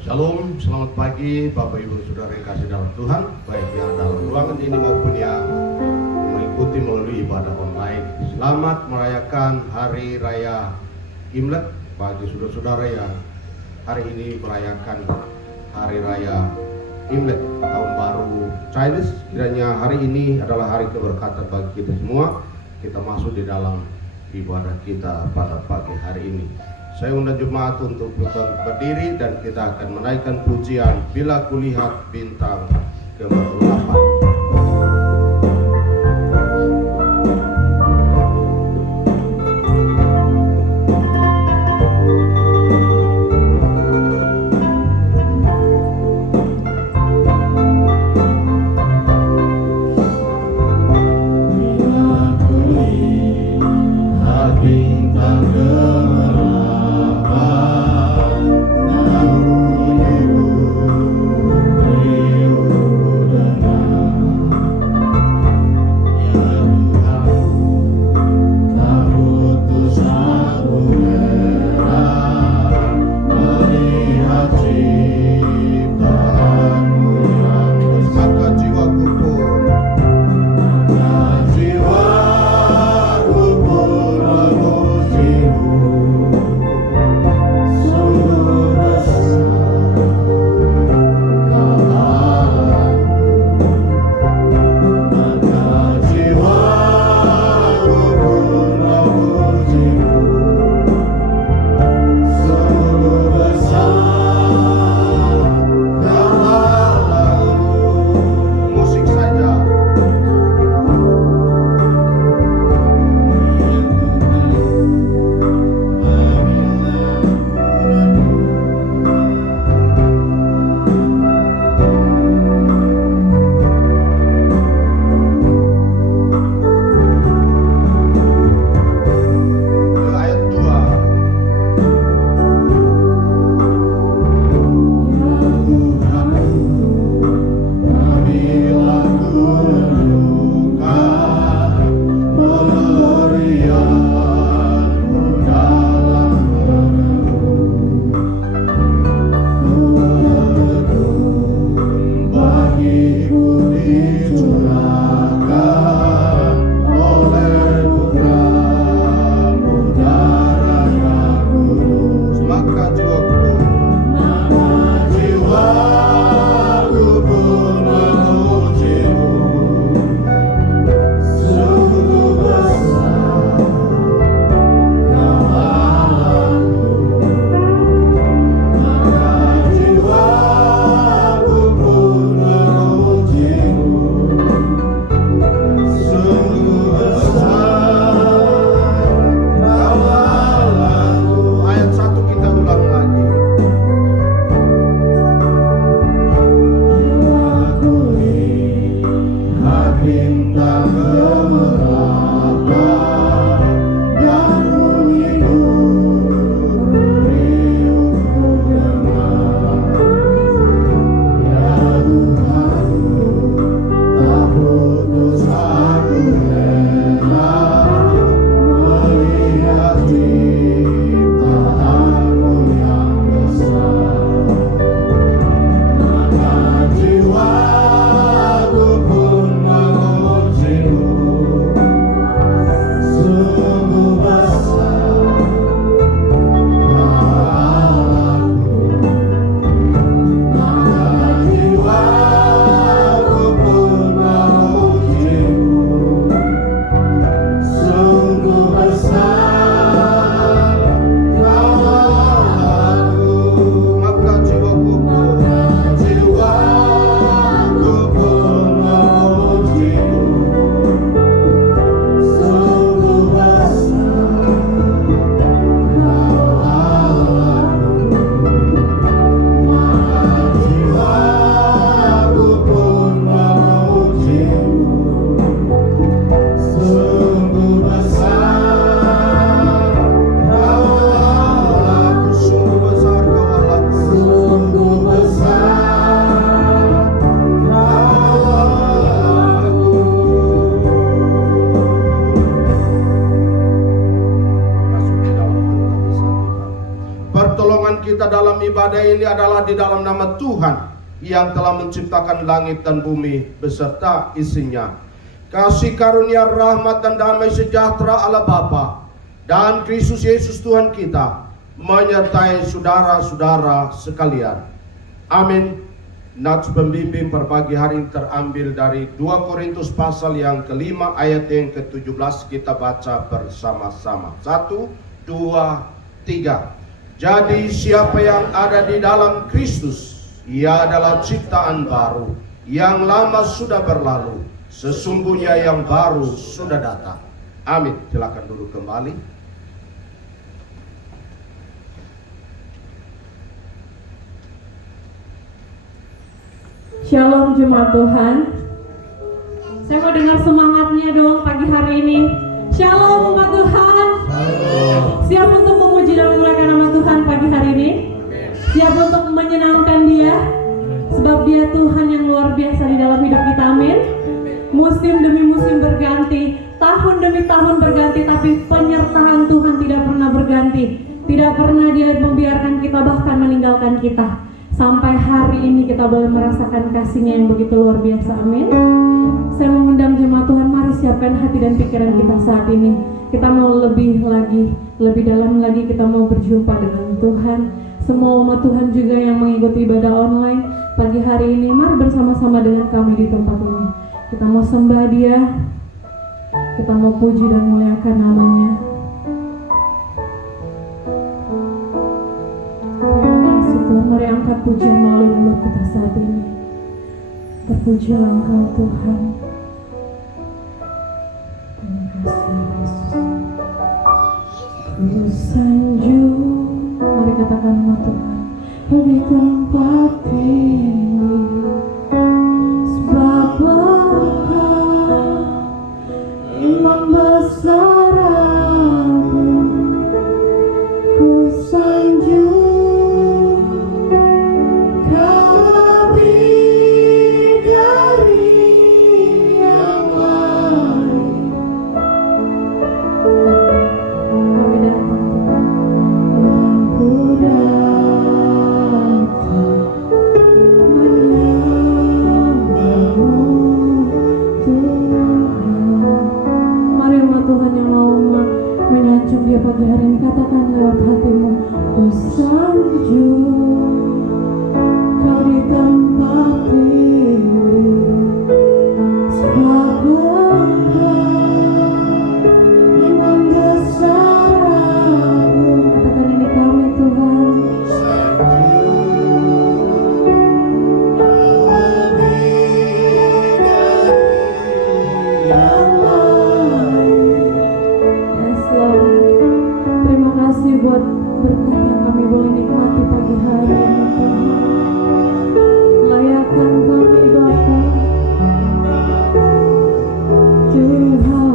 Shalom, selamat pagi Bapak Ibu Saudara yang kasih dalam Tuhan, baik yang dalam ruangan ini maupun yang mengikuti melalui ibadah online. Selamat merayakan Hari Raya Imlek bagi saudara-saudara yang hari ini merayakan Hari Raya Imlek, tahun baru Chinese. Kiranya hari ini adalah hari keberkatan bagi kita semua. Kita masuk di dalam ibadah kita pada pagi hari ini. Saya undang jemaat untuk berdiri dan kita akan menaikkan pujian Bila Kulihat Bintang ke-8. Bintang ini adalah di dalam nama Tuhan yang telah menciptakan langit dan bumi beserta isinya. Kasih karunia, rahmat dan damai sejahtera Allah Bapa dan Kristus Yesus Tuhan kita menyertai saudara-saudara sekalian. Amin. Nats pembimbing per pagi hari ini terambil dari 2 Korintus pasal yang kelima ayat yang ke-17. Kita baca bersama-sama. 1, 2, 3. Jadi siapa yang ada di dalam Kristus, ia adalah ciptaan baru. Yang lama sudah berlalu, sesungguhnya yang baru sudah datang. Amin. Silakan dulu kembali. Shalom jemaat Tuhan. Saya mau dengar semangatnya dong pagi hari ini. Shalom umat Tuhan. Siap untuk memuji dan memuliakan nama Tuhan pagi hari ini? Siap untuk menyenangkan Dia? Sebab Dia Tuhan yang luar biasa di dalam hidup kita. Amin. Musim demi musim berganti, tahun demi tahun berganti, tapi penyertaan Tuhan tidak pernah berganti. Tidak pernah Dia membiarkan kita bahkan meninggalkan kita. Sampai hari ini kita boleh merasakan kasih-Nya yang begitu luar biasa. Amin. Saya mengundang jemaat Tuhan, mari siapkan hati dan pikiran kita saat ini. Kita mau lebih lagi, lebih dalam lagi, kita mau berjumpa dengan Tuhan. Semua umat Tuhan juga yang mengikuti ibadah online pagi hari ini, mari bersama-sama dengan kami di tempat ini. Kita mau sembah Dia, kita mau puji dan muliakan nama-Nya. Tuhan, mari angkat pujian melalui mulut kita saat ini. Terpujilah Engkau Tuhan. Terima kasih Yesus. Ku sanjung, mari katakan nama Tuhan. Di tempat ini, sebab Engkau Imam besar aku. Ku sanjung Dia pagi hari ini, katakan lewat hatimu. Ku sanjung Kau di tempat ini, sebab Engkau Imam besar aku. Katakan ini kami Tuhan. Buat berkat yang kami boleh nikmati pagi hari ini Tuhan. Layakkan kami Bapa Tuhan.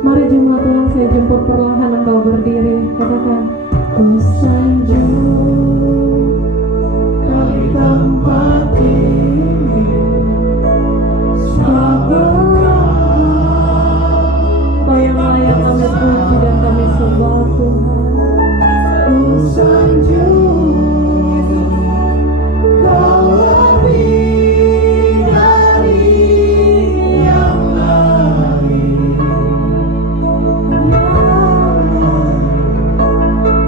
Mari jemaat Tuhan, saya jemput perlahan Engkau berdiri. Katakan, ku sanjung Kau di tempat ini, sebab Kau yang layak kami puji dan kami sembah Tuhan. Ku sanjung Kau lebih dari yang lain,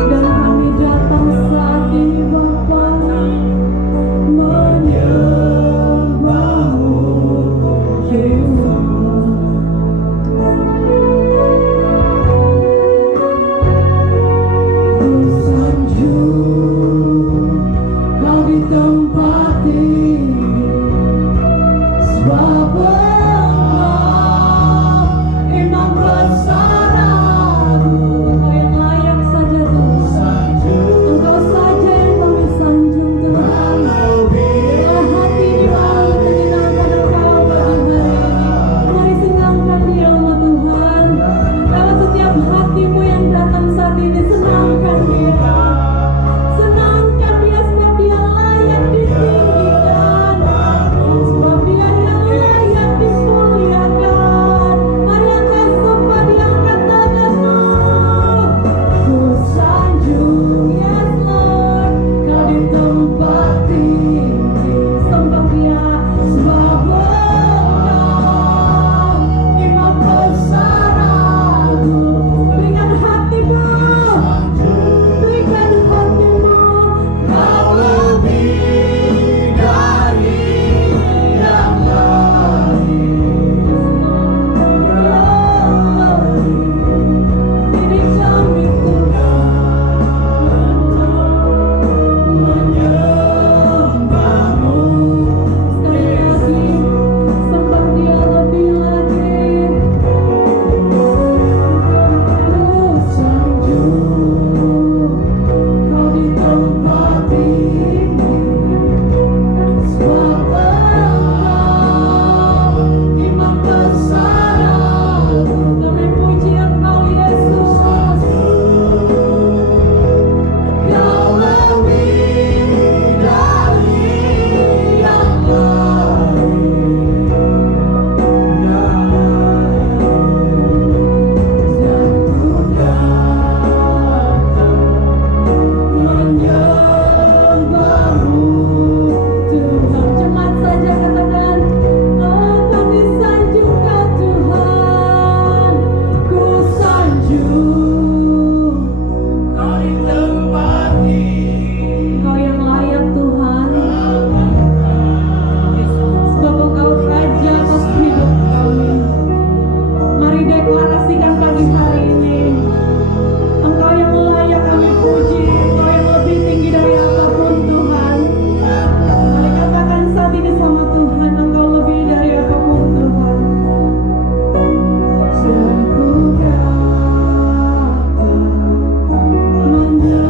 dan kami datang saat ini Bapa menyembah-Mu Yesus. You Engkau yang layak Tuhan, sebab Engkau Raja atas hidup kami. Mari deklarasikan pagi hari ini, Engkau yang layak kami puji, Engkau yang lebih tinggi dari apapun Tuhan. Mari katakan saat ini sama Tuhan, Engkau lebih dari apapun Tuhan. Aku datang menyembah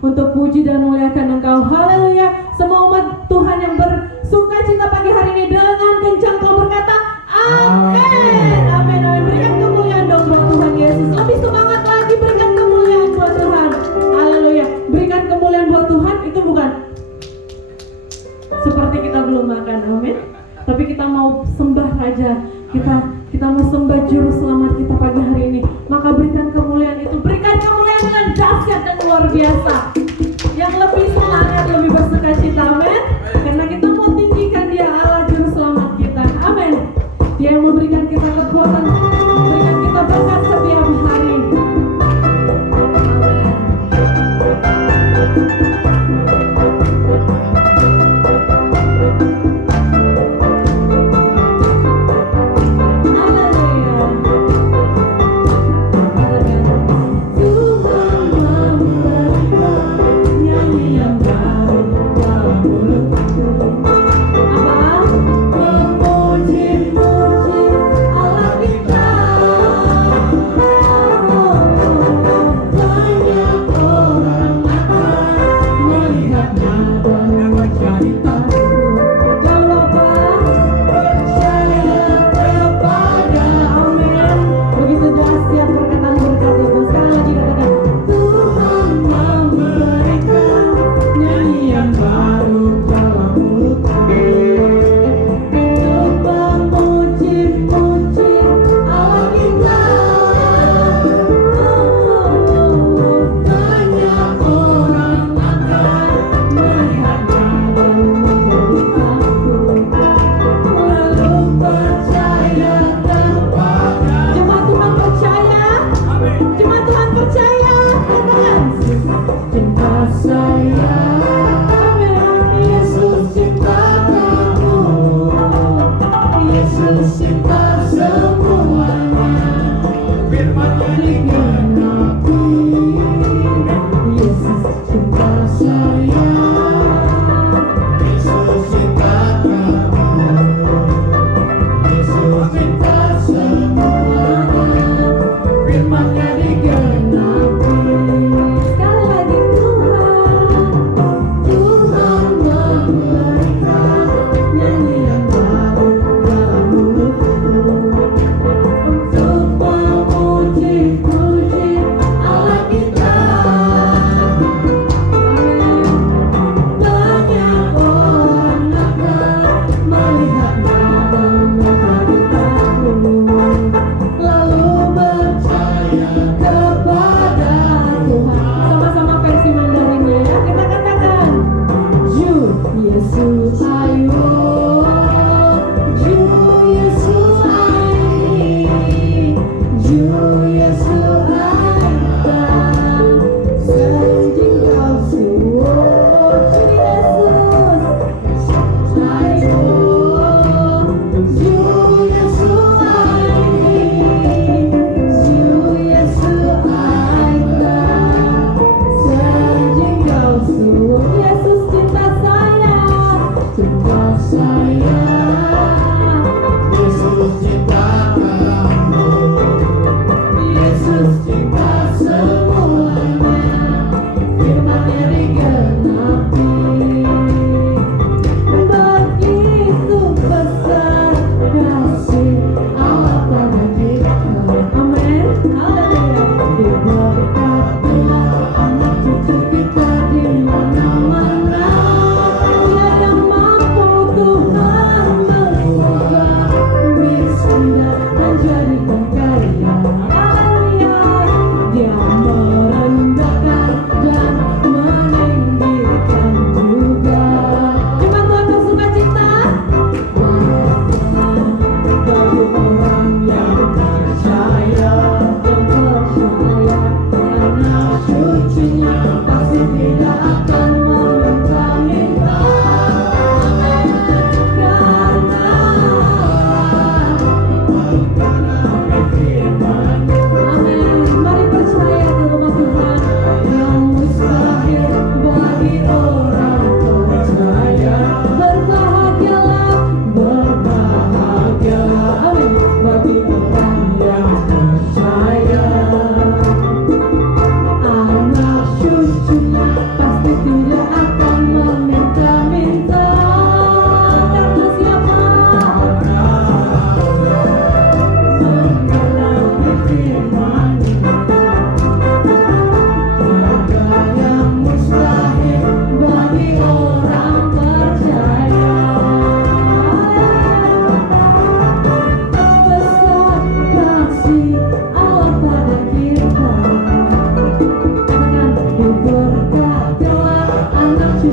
untuk puji dan muliakan Engkau. Haleluya. Semua umat Tuhan yang bersuka cita pagi hari ini dengan kencang kau berkata amin. Amin. Amin. Berikan kemuliaan dong buat Tuhan Yesus. Lebih semangat lagi, berikan kemuliaan buat Tuhan. Haleluya. Berikan kemuliaan buat Tuhan itu bukan seperti kita belum makan, amin. Tapi kita mau sembah Raja, kita mau sembah Juru Selamat kita pagi hari ini. Maka berikan kemuliaan itu, berikan kemuliaan dengan dahsyat dan luar biasa, yang lebih semangat, lebih bersuka cita, amin. Karena kita mau tinggikan Dia, Allah Juru Selamat kita, amin. Dia yang memberikan kita kekuatan, memberikan kita berkat setiap hari. Tuhan memberikan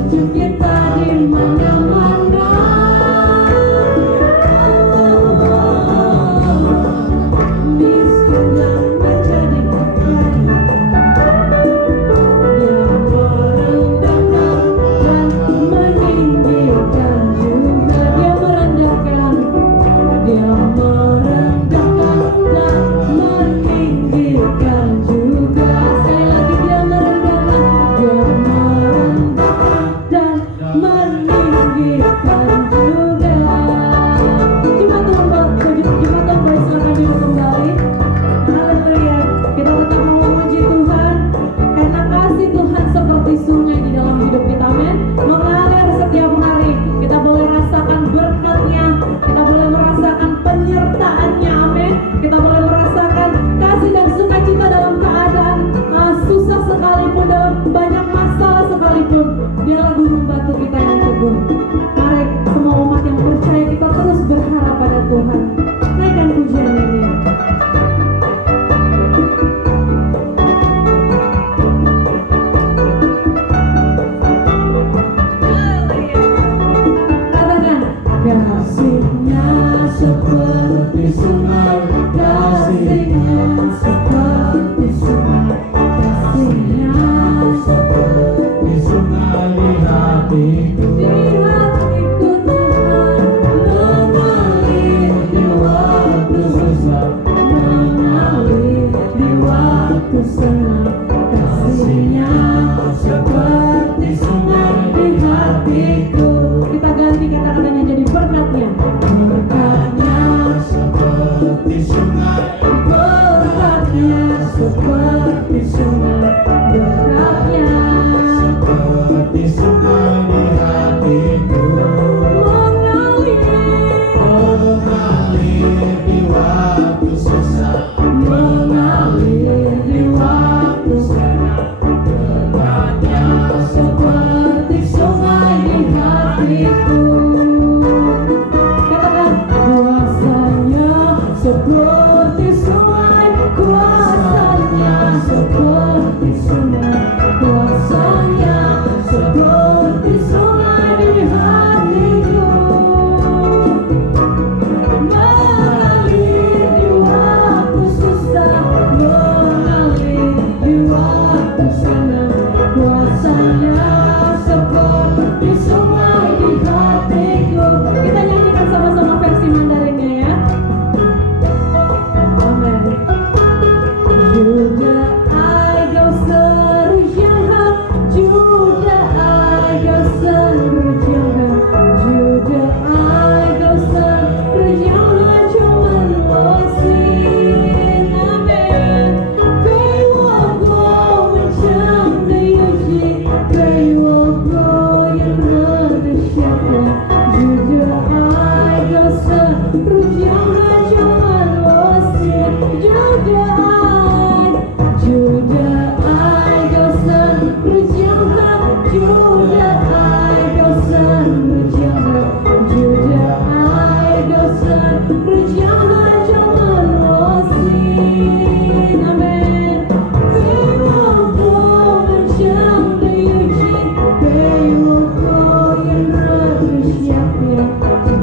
Wujud kita di mana-mana. Miskin yang menjadi kaya, Dia merendahkan dan meninggikan juga. Dia merendahkan dan meninggikan juga. Sekali lagi, Dia merendahkan dan meninggikan juga. Jemaat Tuhan, silakan duduk kembali. Haleluya. Kita tetap memuji Tuhan karena kasih Tuhan seperti sungai di dalam hidup kita, amin. Mengalir setiap hari. Kita boleh rasakan berkat-Nya, kita boleh merasakan penyertaan-Nya, amin. Kita boleh merasakan kasih dan sukacita dalam keadaan susah sekalipun, dalam banyak masalah sekalipun. Dialah gunung batu kita yang teguh. Mari semua umat yang percaya kita terus berharap pada Tuhan. Naikkan pujian ini. Katakan, kasih-Nya seperti sungai, kasih-Nya seperti sungai, kasih-Nya Seperti sungai di hatiku, di hatiku Tuhan, mengalir di waktu susah, mengalir di waktu senang. Kasih-Nya seperti sungai di hatiku. Kita ganti kata-katanya jadi berkat-Nya. Berkat-Nya seperti sungai, berkat-Nya seperti sungai, berkat-Nya seperti sungai di hatiku, mengalir di waktu susah, mengalir di waktu senang. berkatnya Seperti sungai di hatiku. Katakan, kuasanya seperti sungai, kuasanya seperti sungai, kuasanya seperti sungai di hatiku. Mengalir di waktu susah, mengalir di waktu senang, kuasanya seperti sungai di hatiku. Kita nyanyikan sama-sama versi Mandarinnya ya. Amen. Juga I go serjang, juga I go serjang, juga I go serjang, cuman losin. Amen. They will go macam diuji, they will go yang berdasyakan. Juga I go serjang, cuman losin. Juga I go serjang, juga I go serjang, juga I go serjang, cuman losin. Amen. They will go macam diuji, they will go yang berdasyakan.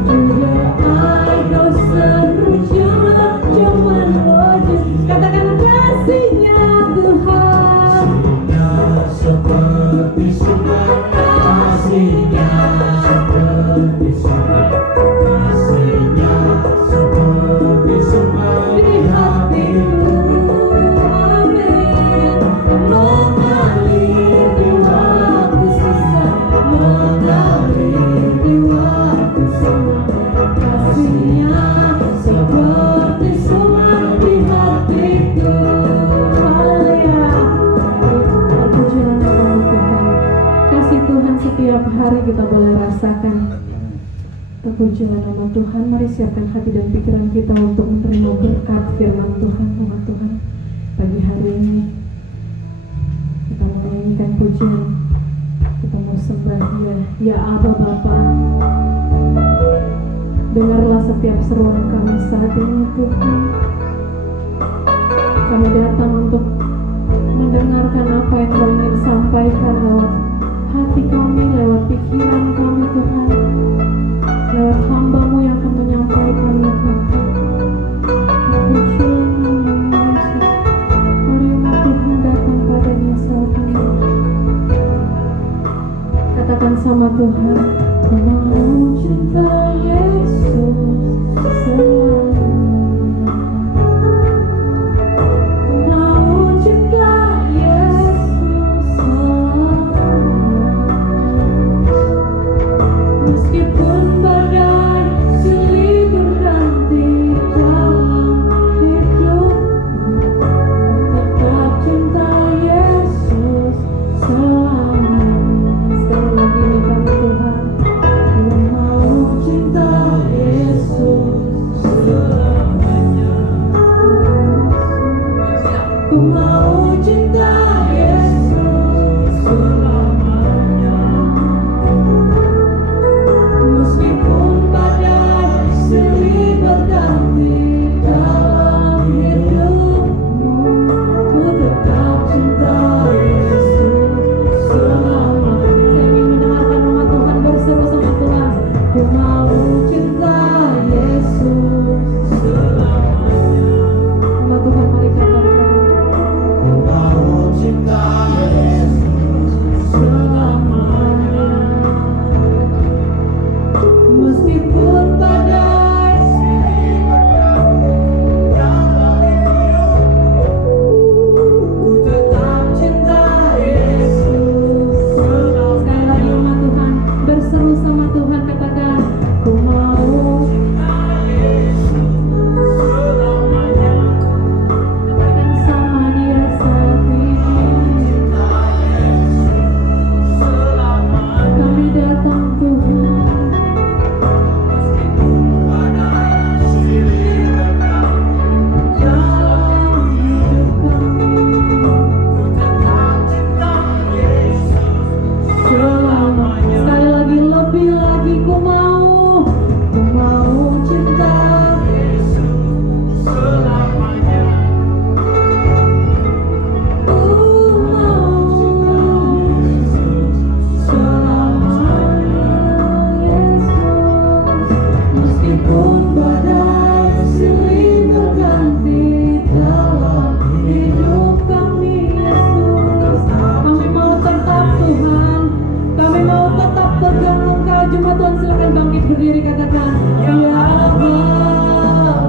Juga I go serjang, cuman losin. Katakan, kasih-Nya Tuhan, seperti sungai, kasih-Nya seperti sungai, kasihnya seperti sungai di hatiku. Amin. Mengalir di waktu susah, mengalir di waktu senang. Kasih-Nya seperti sungai di hatiku. Haleluya. Terpujilah nama Tuhan. Kasih Tuhan setiap hari kita boleh rasakan. Terpujilah nama Tuhan. Mari siapkan hati dan pikiran kita untuk menerima berkat firman Tuhan, umat Tuhan. Pagi hari ini kita mau menyanyikan pujian, kita mau sembah Dia. Ya Aba Bapa, dengarlah setiap seruan kami saat ini Tuhan. Kami datang untuk mendengarkan apa yang Kau ingin sampaikan lewat hati kami, lewat katakan sama Tuhan, ku mau cinta Yesus selamanya. Ku mau cinta Yesus selamanya. Meskipun badai silih berganti dalam hidupku, tetap cinta Yesus selamanya. Sekali lagi nih kami Tuhan, ku mau cinta Yesus selamanya. Ku mau cinta Yesus selamanya. Meskipun badai silih berganti dalam hidupmu, ku tetap cinta Yesus selamanya. Saya ingin mendengarkan umat Tuhan berseru sama Tuhan, ku mau cinta Yesus selamanya. Umat Tuhan mari katakan, Ku mau cinta Yesus selamanya. Meskipun badai silih berganti dalam hidupku, ku tetap cinta Yesus selamanya. sekali lagi umat Tuhan berseru sama Tuhan, katakan, ku mau Cinta Yesus selamanya. katakan sama dia saat ini. Cinta Yesus selamanya. Kami datang Tuhan, Meskipun badai silih berganti dalam hidup kami ku tetap cinta Yesus selamanya. Sekali lagi, lebih lagi, ku mau cinta Yesus selamanya. ku mau selamanya Yesus. Meskipun badai silih berganti dalam hidup kami Yesus, kami mau tetap Tuhan, kami mau tetap pegang Engkau. Jemaat Tuhan silakan bangkit berdiri, katakan, ya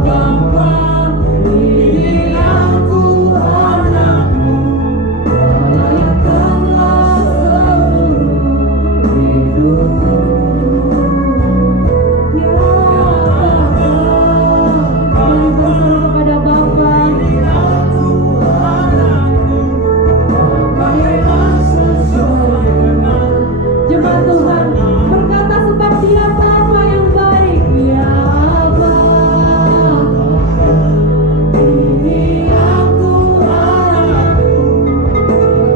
Bapa, ini aku anakmu, layakanlah seluruh hidupku. Ya Bapa, mari berseru kepada Bapa. Aku anakmu, pakailah sesuai dengan Jemaat Tuhan berkata, sebab Dia Bapa yang baik. Ya Bapa, ini aku anakmu,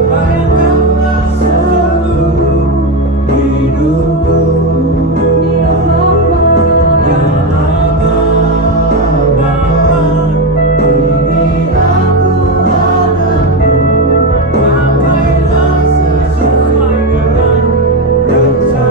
bayangkanlah seluruh hidupku. Ya Bapa, Ya Bapa, ini aku anakmu, pakailah sesuai dengan rencana.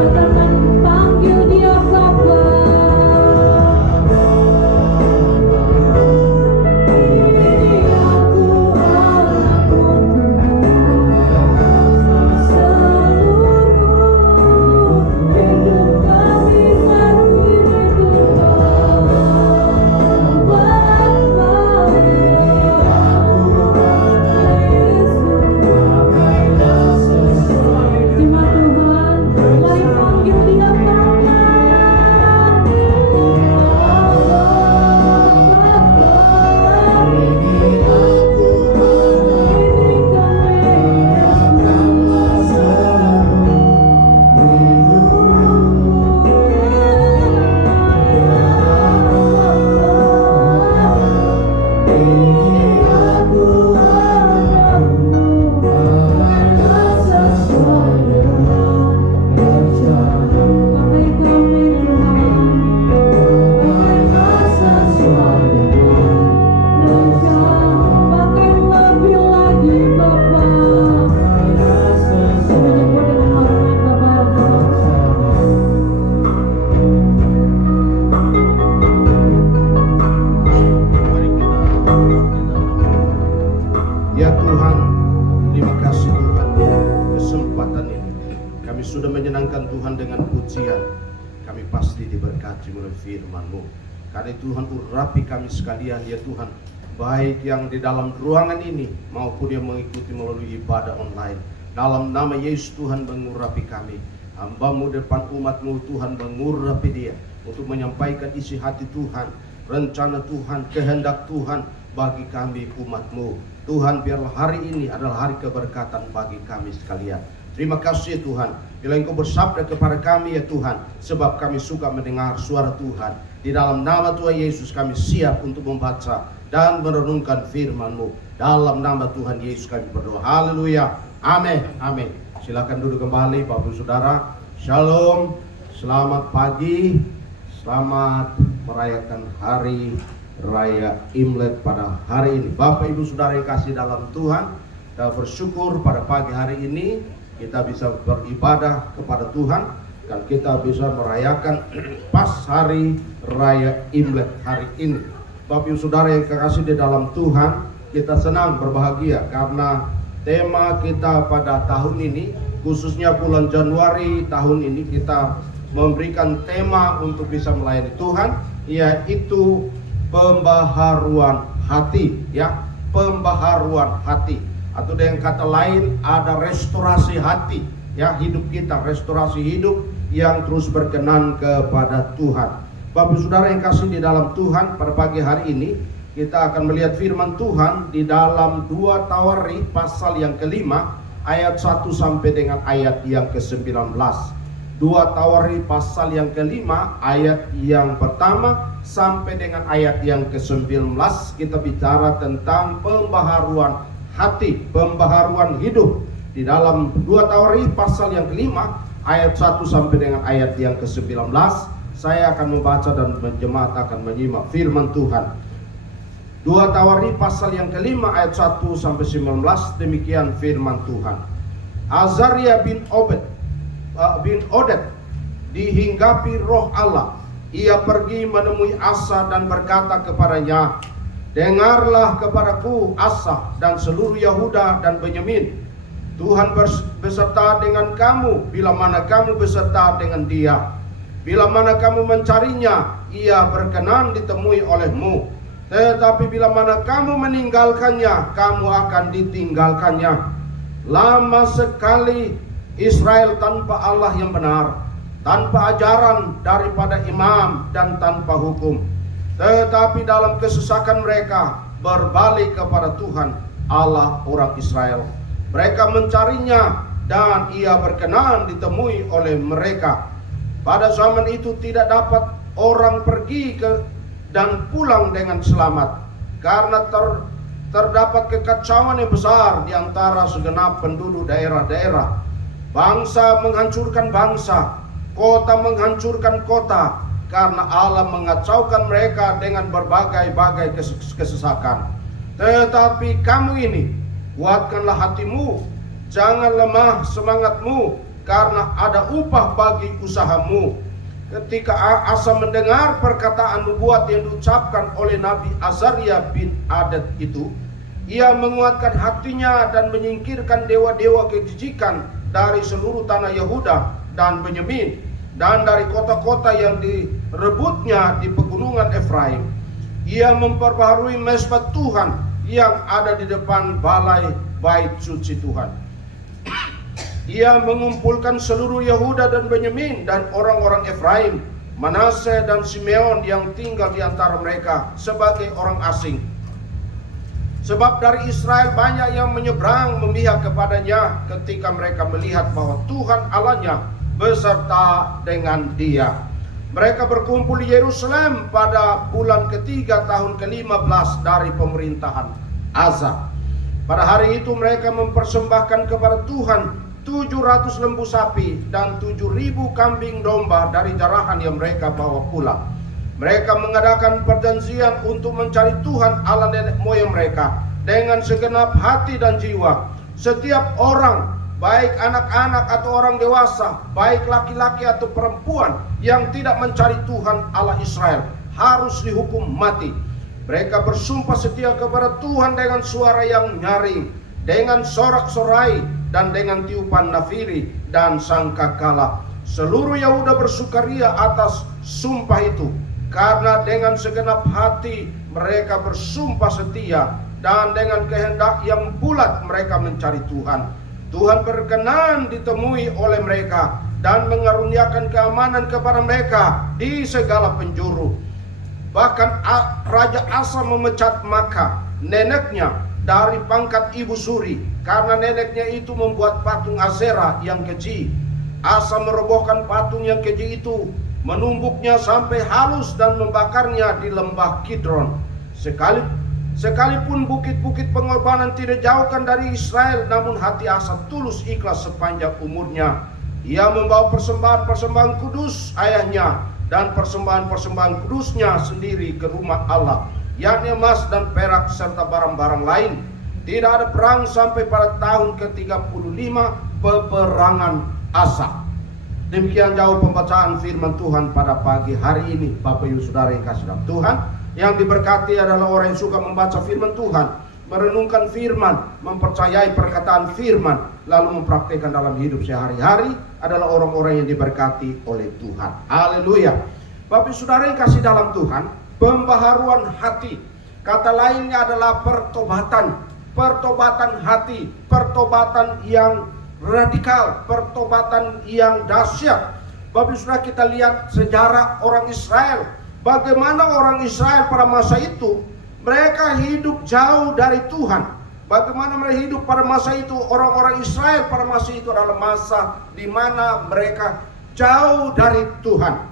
menyenangkan Tuhan dengan pujian, kami pasti diberkati melalui firman-Mu. Karena Tuhan urapi kami sekalian ya Tuhan, baik yang di dalam ruangan ini maupun yang mengikuti melalui ibadah online. Dalam nama Yesus Tuhan mengurapi kami. Hamba-Mu depan umat-Mu Tuhan mengurapi dia untuk menyampaikan isi hati Tuhan, rencana Tuhan, kehendak Tuhan bagi kami umat-Mu. Tuhan, biarlah hari ini adalah hari keberkatan bagi kami sekalian. Terima kasih Tuhan, bila Engkau bersabda kepada kami ya Tuhan, sebab kami suka mendengar suara Tuhan. Di dalam nama Tuhan Yesus kami siap untuk membaca dan merenungkan firman-Mu. Dalam nama Tuhan Yesus kami berdoa. Haleluya. Amin. Amin. Silakan duduk kembali Bapak Ibu Saudara. Shalom. Selamat pagi. Selamat merayakan hari Raya Imlek pada hari ini. Bapak Ibu Saudara yang kasih dalam Tuhan, kita bersyukur pada pagi hari ini kita bisa beribadah kepada Tuhan dan kita bisa merayakan pas hari Raya Imlek hari ini. Bapak Ibu Saudara yang kekasih di dalam Tuhan, kita senang berbahagia karena tema kita pada tahun ini, khususnya bulan Januari tahun ini, kita memberikan tema untuk bisa melayani Tuhan, yaitu pembaharuan hati, ya, pembaharuan hati, atau dengan kata lain ada restorasi hati, ya, hidup kita, restorasi hidup yang terus berkenan kepada Tuhan. Bapak Saudara yang kasih di dalam Tuhan, pada pagi hari ini kita akan melihat firman Tuhan di dalam 2 Tawarikh pasal yang kelima ayat 1 sampai dengan ayat yang ke-19. 2 Tawarikh pasal yang kelima ayat yang pertama sampai dengan ayat yang ke-19, kita bicara tentang pembaharuan hati, pembaharuan hidup. Di dalam 2 Tawarikh pasal yang kelima ayat 1 sampai dengan ayat yang ke-19, saya akan membaca dan jemaat akan menyimak firman Tuhan. 2 Tawarikh pasal yang kelima ayat 1 sampai 19, demikian firman Tuhan. Azaria bin Oded dihinggapi roh Allah. Ia pergi menemui Asa dan berkata kepadanya, dengarlah kepadaku Asa dan seluruh Yehuda dan Benyamin. Tuhan beserta dengan kamu bila mana kamu beserta dengan dia. Bila mana kamu mencarinya, ia berkenan ditemui olehmu. Tetapi bila mana kamu meninggalkannya, kamu akan ditinggalkannya. Lama sekali Israel tanpa Allah yang benar, tanpa ajaran daripada imam dan tanpa hukum. Tetapi dalam kesesakan mereka berbalik kepada Tuhan Allah orang Israel. Mereka mencarinya dan ia berkenan ditemui oleh mereka. Pada zaman itu tidak dapat orang pergi dan pulang dengan selamat, karena terdapat kekacauan yang besar di antara segenap penduduk daerah-daerah. Bangsa menghancurkan bangsa, kota menghancurkan kota, karena Allah mengacaukan mereka dengan berbagai-bagai kesesakan. Tetapi kamu ini, kuatkanlah hatimu, jangan lemah semangatmu, karena ada upah bagi usahamu. Ketika Asa mendengar perkataan nubuat yang diucapkan oleh Nabi Azaria bin Oded itu, ia menguatkan hatinya dan menyingkirkan dewa-dewa kejijikan dari seluruh tanah Yehuda dan Benyamin, dan dari kota-kota yang direbutnya di pegunungan Efraim. Ia memperbaharui mezbah Tuhan yang ada di depan balai bait suci Tuhan. Ia mengumpulkan seluruh Yehuda dan Benyamin dan orang-orang Efraim, Manase dan Simeon yang tinggal di antara mereka sebagai orang asing. Sebab dari Israel banyak yang menyeberang memihak kepadanya ketika mereka melihat bahwa Tuhan Allahnya beserta dengan dia. Mereka berkumpul di Yerusalem pada bulan ketiga tahun ke-15 dari pemerintahan Asa. Pada hari itu mereka mempersembahkan kepada Tuhan 700 lembu sapi dan 7.000 kambing domba dari jarahan yang mereka bawa pulang. Mereka mengadakan perjanjian untuk mencari Tuhan Allah nenek moyang mereka dengan segenap hati dan jiwa. Setiap orang, baik anak-anak atau orang dewasa, baik laki-laki atau perempuan yang tidak mencari Tuhan Allah Israel, harus dihukum mati. Mereka bersumpah setia kepada Tuhan dengan suara yang nyaring, dengan sorak-sorai, dan dengan tiupan nafiri dan sangkakala. Seluruh Yahuda bersukaria atas sumpah itu, karena dengan segenap hati mereka bersumpah setia, dan dengan kehendak yang bulat mereka mencari Tuhan. Tuhan berkenan ditemui oleh mereka dan mengaruniakan keamanan kepada mereka di segala penjuru. Bahkan Raja Asa memecat Maka, neneknya, dari pangkat ibu suri, karena neneknya itu membuat patung Asera yang keji. Asa merobohkan patung yang keji itu, menumbuknya sampai halus dan membakarnya di lembah Kidron. Sekalipun bukit-bukit pengorbanan tidak jauhkan dari Israel, namun hati Asa tulus ikhlas sepanjang umurnya. Ia membawa persembahan-persembahan kudus ayahnya dan persembahan-persembahan kudusnya sendiri ke rumah Allah, yakni emas dan perak serta barang-barang lain. Tidak ada perang sampai pada tahun ke-35 peperangan Asa. Demikian jauh pembacaan firman Tuhan pada pagi hari ini. Bapak Ibu Saudara yang kasih dalam Tuhan, yang diberkati adalah orang yang suka membaca firman Tuhan, merenungkan firman, mempercayai perkataan firman, lalu mempraktikkan dalam hidup sehari-hari, adalah orang-orang yang diberkati oleh Tuhan. Haleluya. Bapak Ibu Saudara yang kasih dalam Tuhan, pembaharuan hati, kata lainnya adalah pertobatan. Pertobatan hati, pertobatan yang radikal, pertobatan yang dahsyat. Bapak Saudara, kita lihat sejarah orang Israel. Bagaimana orang Israel pada masa itu, mereka hidup jauh dari Tuhan. Bagaimana mereka hidup pada masa itu? Orang-orang Israel pada masa itu adalah masa di mana mereka jauh dari Tuhan.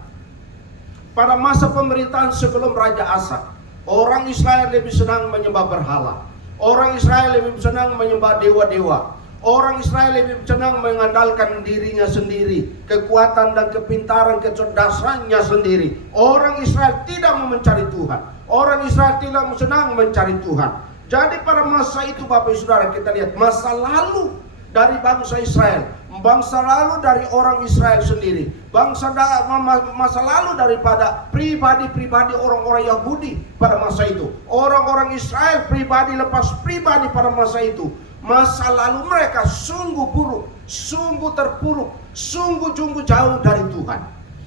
Pada masa pemerintahan sebelum Raja Asa, orang Israel lebih senang menyembah berhala. Orang Israel lebih senang menyembah dewa-dewa. Orang Israel lebih senang mengandalkan dirinya sendiri, kekuatan dan kepintaran, kecerdasannya sendiri. Orang Israel tidak mau mencari Tuhan. Orang Israel tidak senang mencari Tuhan. Jadi pada masa itu Bapak Saudara, kita lihat masa lalu dari bangsa Israel, bangsa lalu dari orang Israel sendiri, masa lalu daripada pribadi-pribadi orang-orang Yahudi pada masa itu. Orang-orang Israel pribadi lepas pribadi pada masa itu. Masa lalu mereka sungguh buruk, sungguh terpuruk, sungguh jauh dari Tuhan.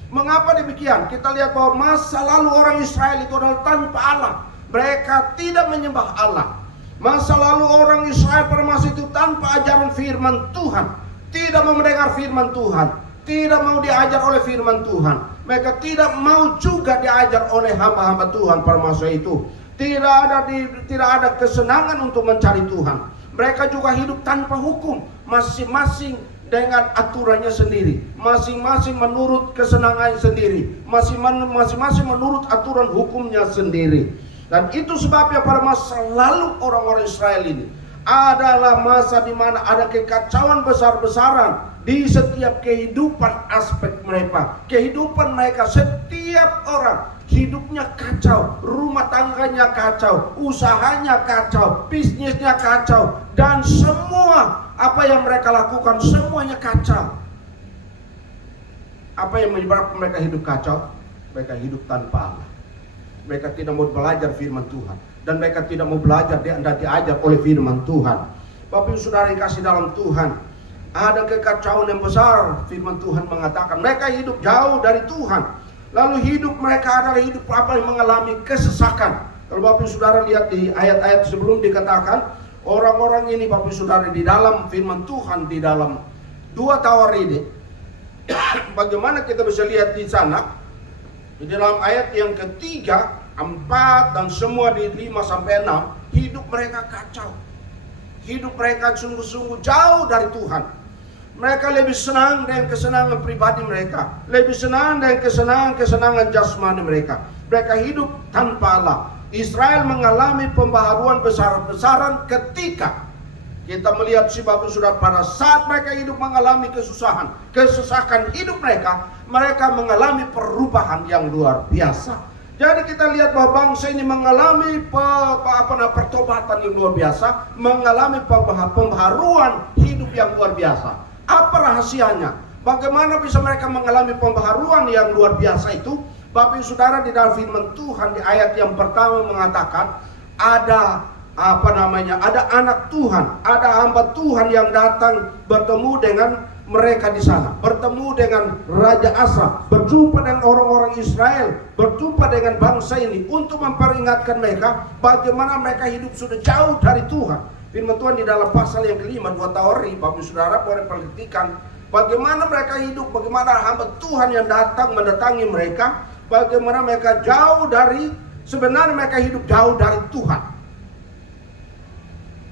Mengapa demikian? Kita lihat bahwa masa lalu orang Israel itu adalah tanpa Allah. Mereka tidak menyembah Allah. Masa lalu orang Israel pada masa itu tanpa ajaran firman Tuhan. Tidak mau mendengar firman Tuhan. Tidak mau diajar oleh firman Tuhan. Mereka tidak mau juga diajar oleh hamba-hamba Tuhan pada masa itu. Tidak ada kesenangan untuk mencari Tuhan. Mereka juga hidup tanpa hukum, masing-masing dengan aturannya sendiri, masing-masing menurut kesenangan sendiri, masing-masing menurut aturan hukumnya sendiri. Dan itu sebabnya pada masa lalu orang-orang Israel ini adalah masa di mana ada kekacauan besar-besaran di setiap kehidupan aspek mereka. Kehidupan mereka, setiap orang hidupnya kacau, rumah tangganya kacau, usahanya kacau, bisnisnya kacau, dan semua apa yang mereka lakukan semuanya kacau. Apa yang menyebabkan mereka hidup kacau? Mereka hidup tanpa Allah. Mereka tidak mau belajar firman Tuhan, dan mereka tidak mau belajar dan diajar oleh firman Tuhan. Bapak Ibu Saudara yang kasih dalam Tuhan, ada kekacauan yang besar. Firman Tuhan mengatakan mereka hidup jauh dari Tuhan. Lalu hidup mereka adalah hidup apa yang mengalami kesesakan. Kalau Bapak Saudara lihat di ayat-ayat sebelum dikatakan, orang-orang ini Bapak Saudara di dalam firman Tuhan, di dalam 2 Tawarikh, bagaimana kita bisa lihat di sana, di dalam ayat yang ketiga, 4 dan semua di 5-6, hidup mereka kacau. Hidup mereka sungguh-sungguh jauh dari Tuhan. Mereka lebih senang dengan kesenangan pribadi mereka, lebih senang dengan kesenangan jasmani mereka. Mereka hidup tanpa Allah. Israel mengalami pembaharuan besar-besaran ketika kita melihat si Bapak Saudara, pada saat mereka hidup mengalami kesusahan hidup mereka mengalami perubahan yang luar biasa. Jadi kita lihat bahwa bangsa ini mengalami pertobatan yang luar biasa, mengalami pembaharuan hidup yang luar biasa. Apa rahasianya? Bagaimana bisa mereka mengalami pembaharuan yang luar biasa itu? Bapak Saudara, di dalam firman Tuhan di ayat yang pertama mengatakan ada ada anak Tuhan, ada hamba Tuhan yang datang bertemu dengan mereka di sana, bertemu dengan Raja Asa, berjumpa dengan orang-orang Israel, berjumpa dengan bangsa ini untuk memperingatkan mereka bagaimana mereka hidup sudah jauh dari Tuhan. Firman Tuhan di dalam pasal yang kelima 2 Tauri, Bapak Saudara boleh perhatikan bagaimana mereka hidup, bagaimana hamba Tuhan yang datang mendatangi mereka, bagaimana mereka jauh dari, sebenarnya mereka hidup jauh dari Tuhan.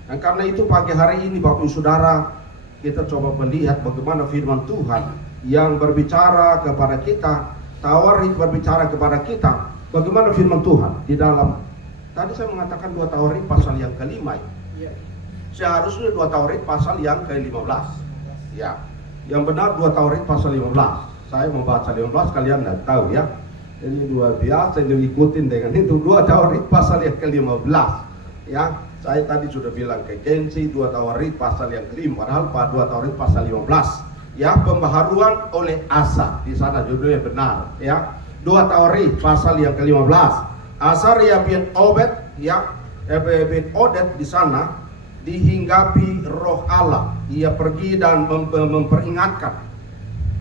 Dan karena itu pagi hari ini Bapak Saudara, kita coba melihat bagaimana firman Tuhan yang berbicara kepada kita, Tawarit berbicara kepada kita, bagaimana firman Tuhan di dalam, tadi saya mengatakan 2 Tawarit pasal yang kelima ya. Seharusnya 2 Tawarit pasal yang ke-15 ya. Yang benar 2 Tawarit pasal 15. Saya membaca 15, kalian tidak tahu ya. Ini dua biasa yang ikutin dengan itu 2 Tawarit pasal yang ke-15 ya. Saya tadi sudah bilang ke Kenzi 2 Tawarit pasal yang kelima, padahal 2 Tawarit pasal 15 ya, pembaharuan oleh Asa, di sana judulnya benar ya. 2 Tawarit pasal yang ke-15, Asaria bin Obed ya, bin Oded di sana dihinggapi roh Allah. Ia pergi dan memperingatkan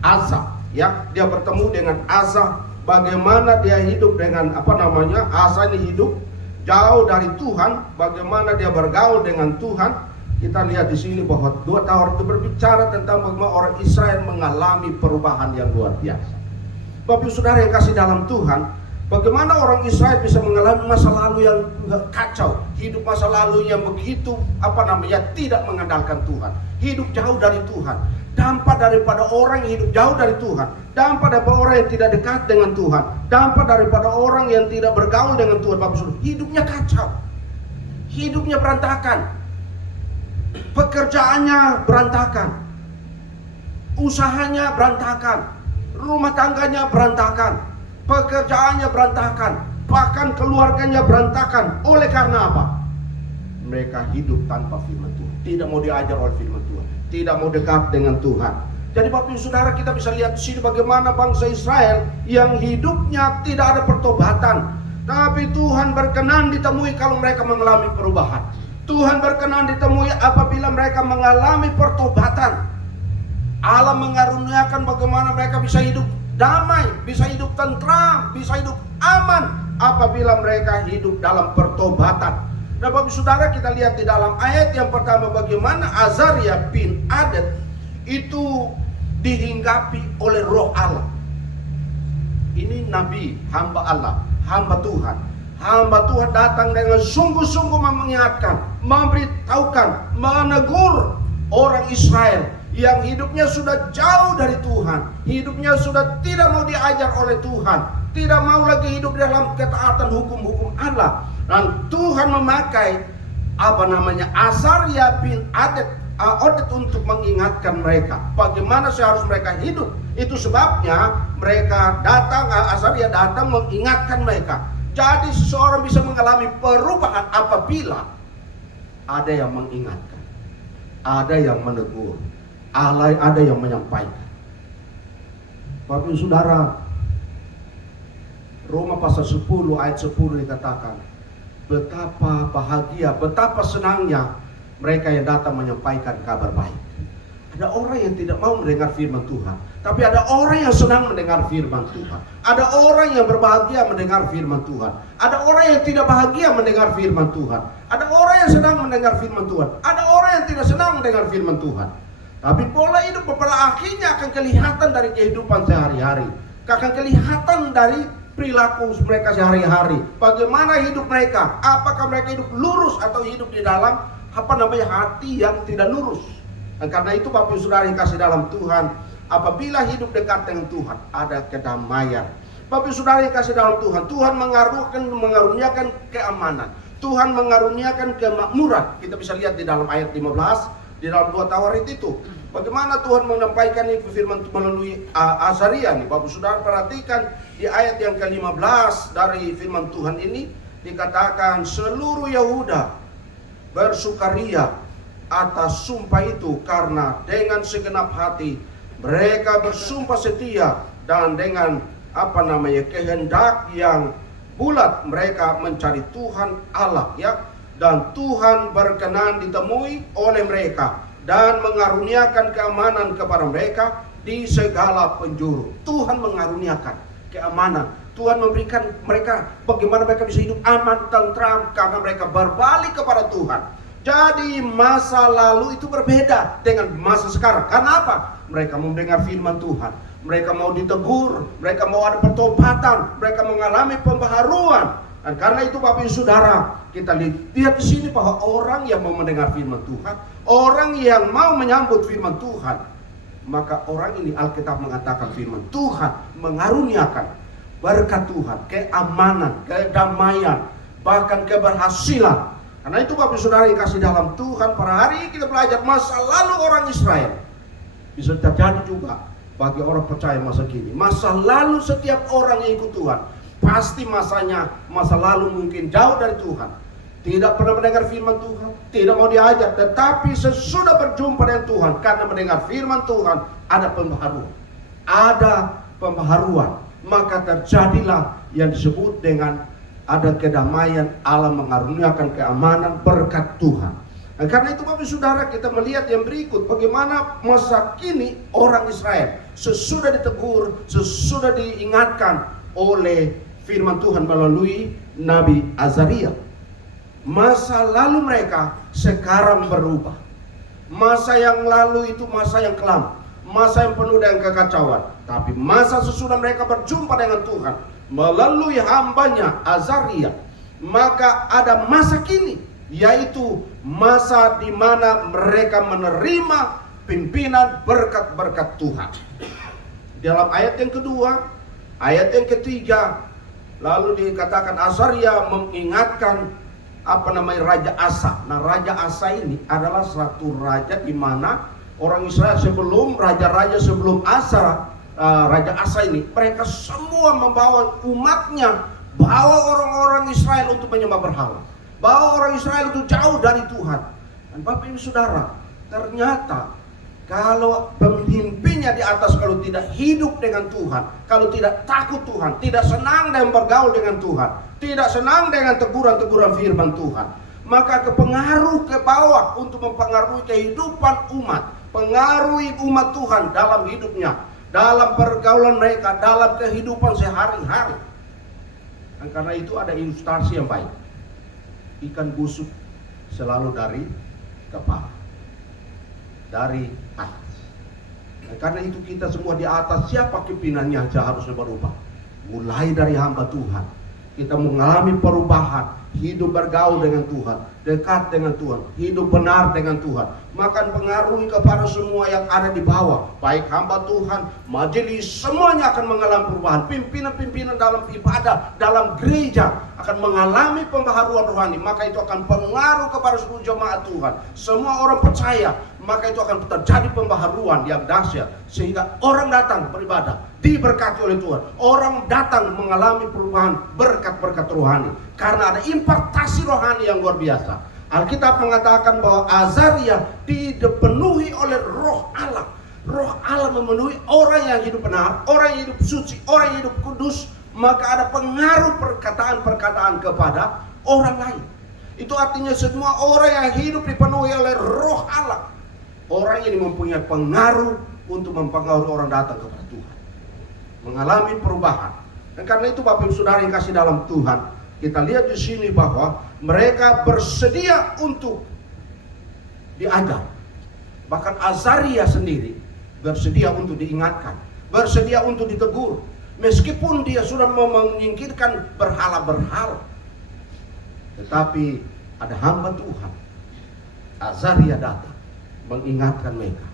Asa ya, dia bertemu dengan Asa, bagaimana dia hidup dengan Asa ini hidup jauh dari Tuhan, bagaimana dia bergaul dengan Tuhan. Kita lihat di sini bahwa 2 Tawarit itu berbicara tentang bagaimana orang Israel mengalami perubahan yang luar biasa. Bapak Saudara yang kasih dalam Tuhan, bagaimana orang Israel bisa mengalami masa lalu yang kacau, hidup masa lalu yang begitu tidak mengandalkan Tuhan, hidup jauh dari Tuhan. Dampak daripada orang yang hidup jauh dari Tuhan, dampak daripada orang yang tidak dekat dengan Tuhan, dampak daripada orang yang tidak bergaul dengan Tuhan, Bapak Saudara, hidupnya kacau, hidupnya berantakan, pekerjaannya berantakan, usahanya berantakan, rumah tangganya berantakan, pekerjaannya berantakan, bahkan keluarganya berantakan. Oleh karena apa? Mereka hidup tanpa firman Tuhan, tidak mau diajar oleh firman Tuhan, tidak mau dekat dengan Tuhan. Jadi Bapak Saudara, kita bisa lihat di sini bagaimana bangsa Israel yang hidupnya tidak ada pertobatan, tapi Tuhan berkenan ditemui kalau mereka mengalami perubahan. Tuhan berkenan ditemui apabila mereka mengalami pertobatan. Allah mengaruniakan bagaimana mereka bisa hidup damai, bisa hidup tentram, bisa hidup aman apabila mereka hidup dalam pertobatan. Nah Bapak Saudara, kita lihat di dalam ayat yang pertama bagaimana Azaria bin Oded itu dihinggapi oleh roh Allah. Ini nabi, hamba Allah, hamba Tuhan. Hamba Tuhan datang dengan sungguh-sungguh mengingatkan, memberitahukan, menegur orang Israel yang hidupnya sudah jauh dari Tuhan, hidupnya sudah tidak mau diajar oleh Tuhan, tidak mau lagi hidup dalam ketaatan hukum-hukum Allah. Dan Tuhan memakai Asaria bin Oded untuk mengingatkan mereka bagaimana seharusnya mereka hidup. Itu sebabnya mereka datang, Asaria datang mengingatkan mereka. Jadi seseorang bisa mengalami perubahan apabila ada yang mengingatkan, ada yang menegur, ada yang menyampaikan. Bapak Saudara, Roma pasal 10 ayat 10 dikatakan, betapa bahagia, betapa senangnya mereka yang datang menyampaikan kabar baik. Ada orang yang tidak mau mendengar firman Tuhan, tapi ada orang yang senang mendengar firman Tuhan. Ada orang yang berbahagia mendengar firman Tuhan. Ada orang yang tidak bahagia mendengar firman Tuhan. Ada orang yang senang mendengar firman Tuhan. Ada orang yang tidak senang mendengar firman Tuhan. Tapi pola hidup pada akhirnya akan kelihatan dari kehidupan sehari-hari, akan kelihatan dari perilaku mereka sehari-hari. Bagaimana hidup mereka? Apakah mereka hidup lurus atau hidup di dalam hati yang tidak lurus? Dan karena itu Bapak Saudara yang kasih dalam Tuhan, apabila hidup dekat dengan Tuhan, ada kedamaian. Bapak Saudara yang kasih dalam Tuhan, Tuhan mengaruniakan keamanan, Tuhan mengaruniakan kemakmuran. Kita bisa lihat di dalam ayat 15, di dalam 2 Tawarit itu, bagaimana Tuhan menyampaikan itu firman melalui Azaria nih. Bapak Saudara perhatikan di ayat yang ke-15 dari firman Tuhan ini dikatakan, seluruh Yehuda bersukaria atas sumpah itu, karena dengan segenap hati mereka bersumpah setia, dan dengan kehendak yang bulat mereka mencari Tuhan Allah ya. dan Tuhan berkenan ditemui oleh mereka dan mengaruniakan keamanan kepada mereka di segala penjuru. Tuhan mengaruniakan keamanan. Tuhan memberikan mereka bagaimana mereka bisa hidup aman, tentram karena mereka berbalik kepada Tuhan. Jadi masa lalu itu berbeda dengan masa sekarang. Karena apa? Mereka mendengar firman Tuhan. Mereka mau ditegur, mereka mau ada pertobatan, mereka mengalami pembaharuan. Dan karena itu Bapak Ibu Saudara, kita lihat di sini bahwa orang yang mau mendengar firman Tuhan, orang yang mau menyambut firman Tuhan, maka orang ini Alkitab mengatakan firman Tuhan mengaruniakan berkat Tuhan, keamanan, kedamaian, bahkan keberhasilan. Karena itu Bapak Ibu Saudara yang kasih dalam Tuhan, pada hari ini kita belajar masa lalu orang Israel. Bisa terjadi juga bagi orang percaya masa kini. Masa lalu setiap orang yang ikut Tuhan, pasti masa lalu mungkin jauh dari Tuhan. Tidak pernah mendengar firman Tuhan, tidak mau diajar. Tetapi sesudah berjumpa dengan Tuhan, karena mendengar firman Tuhan, ada pembaharuan. Ada pembaharuan. Maka terjadilah yang disebut dengan ada kedamaian, Allah mengaruniakan keamanan berkat Tuhan. Dan karena itu Bapak Saudara, kita melihat yang berikut, bagaimana masa kini orang Israel sesudah ditegur, sesudah diingatkan oleh firman Tuhan melalui Nabi Azaria. Masa lalu mereka sekarang berubah. Masa yang lalu itu masa yang kelam, masa yang penuh dengan kekacauan. Tapi masa sesudah mereka berjumpa dengan Tuhan melalui hambanya Azaria, maka ada masa kini, yaitu masa di mana mereka menerima pimpinan berkat-berkat Tuhan. Dalam ayat yang kedua, ayat yang ketiga, lalu dikatakan Azaria mengingatkan Raja Asa. Nah, Raja Asa ini adalah satu raja di mana orang Israel sebelum raja-raja sebelum Raja Asa ini, mereka semua membawa umatnya, bawa orang-orang Israel untuk menyembah berhala, bawa orang Israel itu jauh dari Tuhan. Dan Bapak Ibu Saudara, ternyata kalau pemimpinnya di atas kalau tidak hidup dengan Tuhan, kalau tidak takut Tuhan, tidak senang dan bergaul dengan Tuhan, tidak senang dengan teguran-teguran firman Tuhan, maka kepengaruh ke bawah untuk mempengaruhi kehidupan umat, pengaruhi umat Tuhan dalam hidupnya, dalam pergaulan mereka, dalam kehidupan sehari-hari. Dan karena itu ada ilustrasi yang baik. Ikan busuk selalu dari kepala, dari atas. Dan karena itu kita semua di atas, siapa pimpinannya harusnya berubah. Mulai dari hamba Tuhan, kita mengalami perubahan, hidup bergaul dengan Tuhan, dekat dengan Tuhan, hidup benar dengan Tuhan, maka pengaruhi kepada semua yang ada di bawah, baik hamba Tuhan, majelis, semuanya akan mengalami perubahan. Pimpinan-pimpinan dalam ibadah, dalam gereja akan mengalami pembaharuan rohani, maka itu akan pengaruh kepada seluruh jemaat Tuhan. Semua orang percaya, maka itu akan terjadi pembaharuan yang dahsyat, sehingga orang datang beribadah diberkati oleh Tuhan. Orang datang mengalami perubahan berkat-berkat rohani karena ada impartasi rohani yang luar biasa. Alkitab mengatakan bahwa Azaria dipenuhi oleh Roh Allah. Roh Allah memenuhi orang yang hidup benar, orang yang hidup suci, orang yang hidup kudus, maka ada pengaruh perkataan-perkataan kepada orang lain. Itu artinya semua orang yang hidup dipenuhi oleh Roh Allah, orang ini mempunyai pengaruh untuk mempengaruhi orang datang kepada Tuhan, mengalami perubahan. Dan karena itu Bapak Ibu Saudara yang kasih dalam Tuhan, kita lihat di sini bahwa mereka bersedia untuk diajar. Bahkan Azaria sendiri bersedia untuk diingatkan, bersedia untuk ditegur, meskipun dia sudah menyingkirkan berhala-berhala. Tetapi ada hamba Tuhan, Azaria datang mengingatkan mereka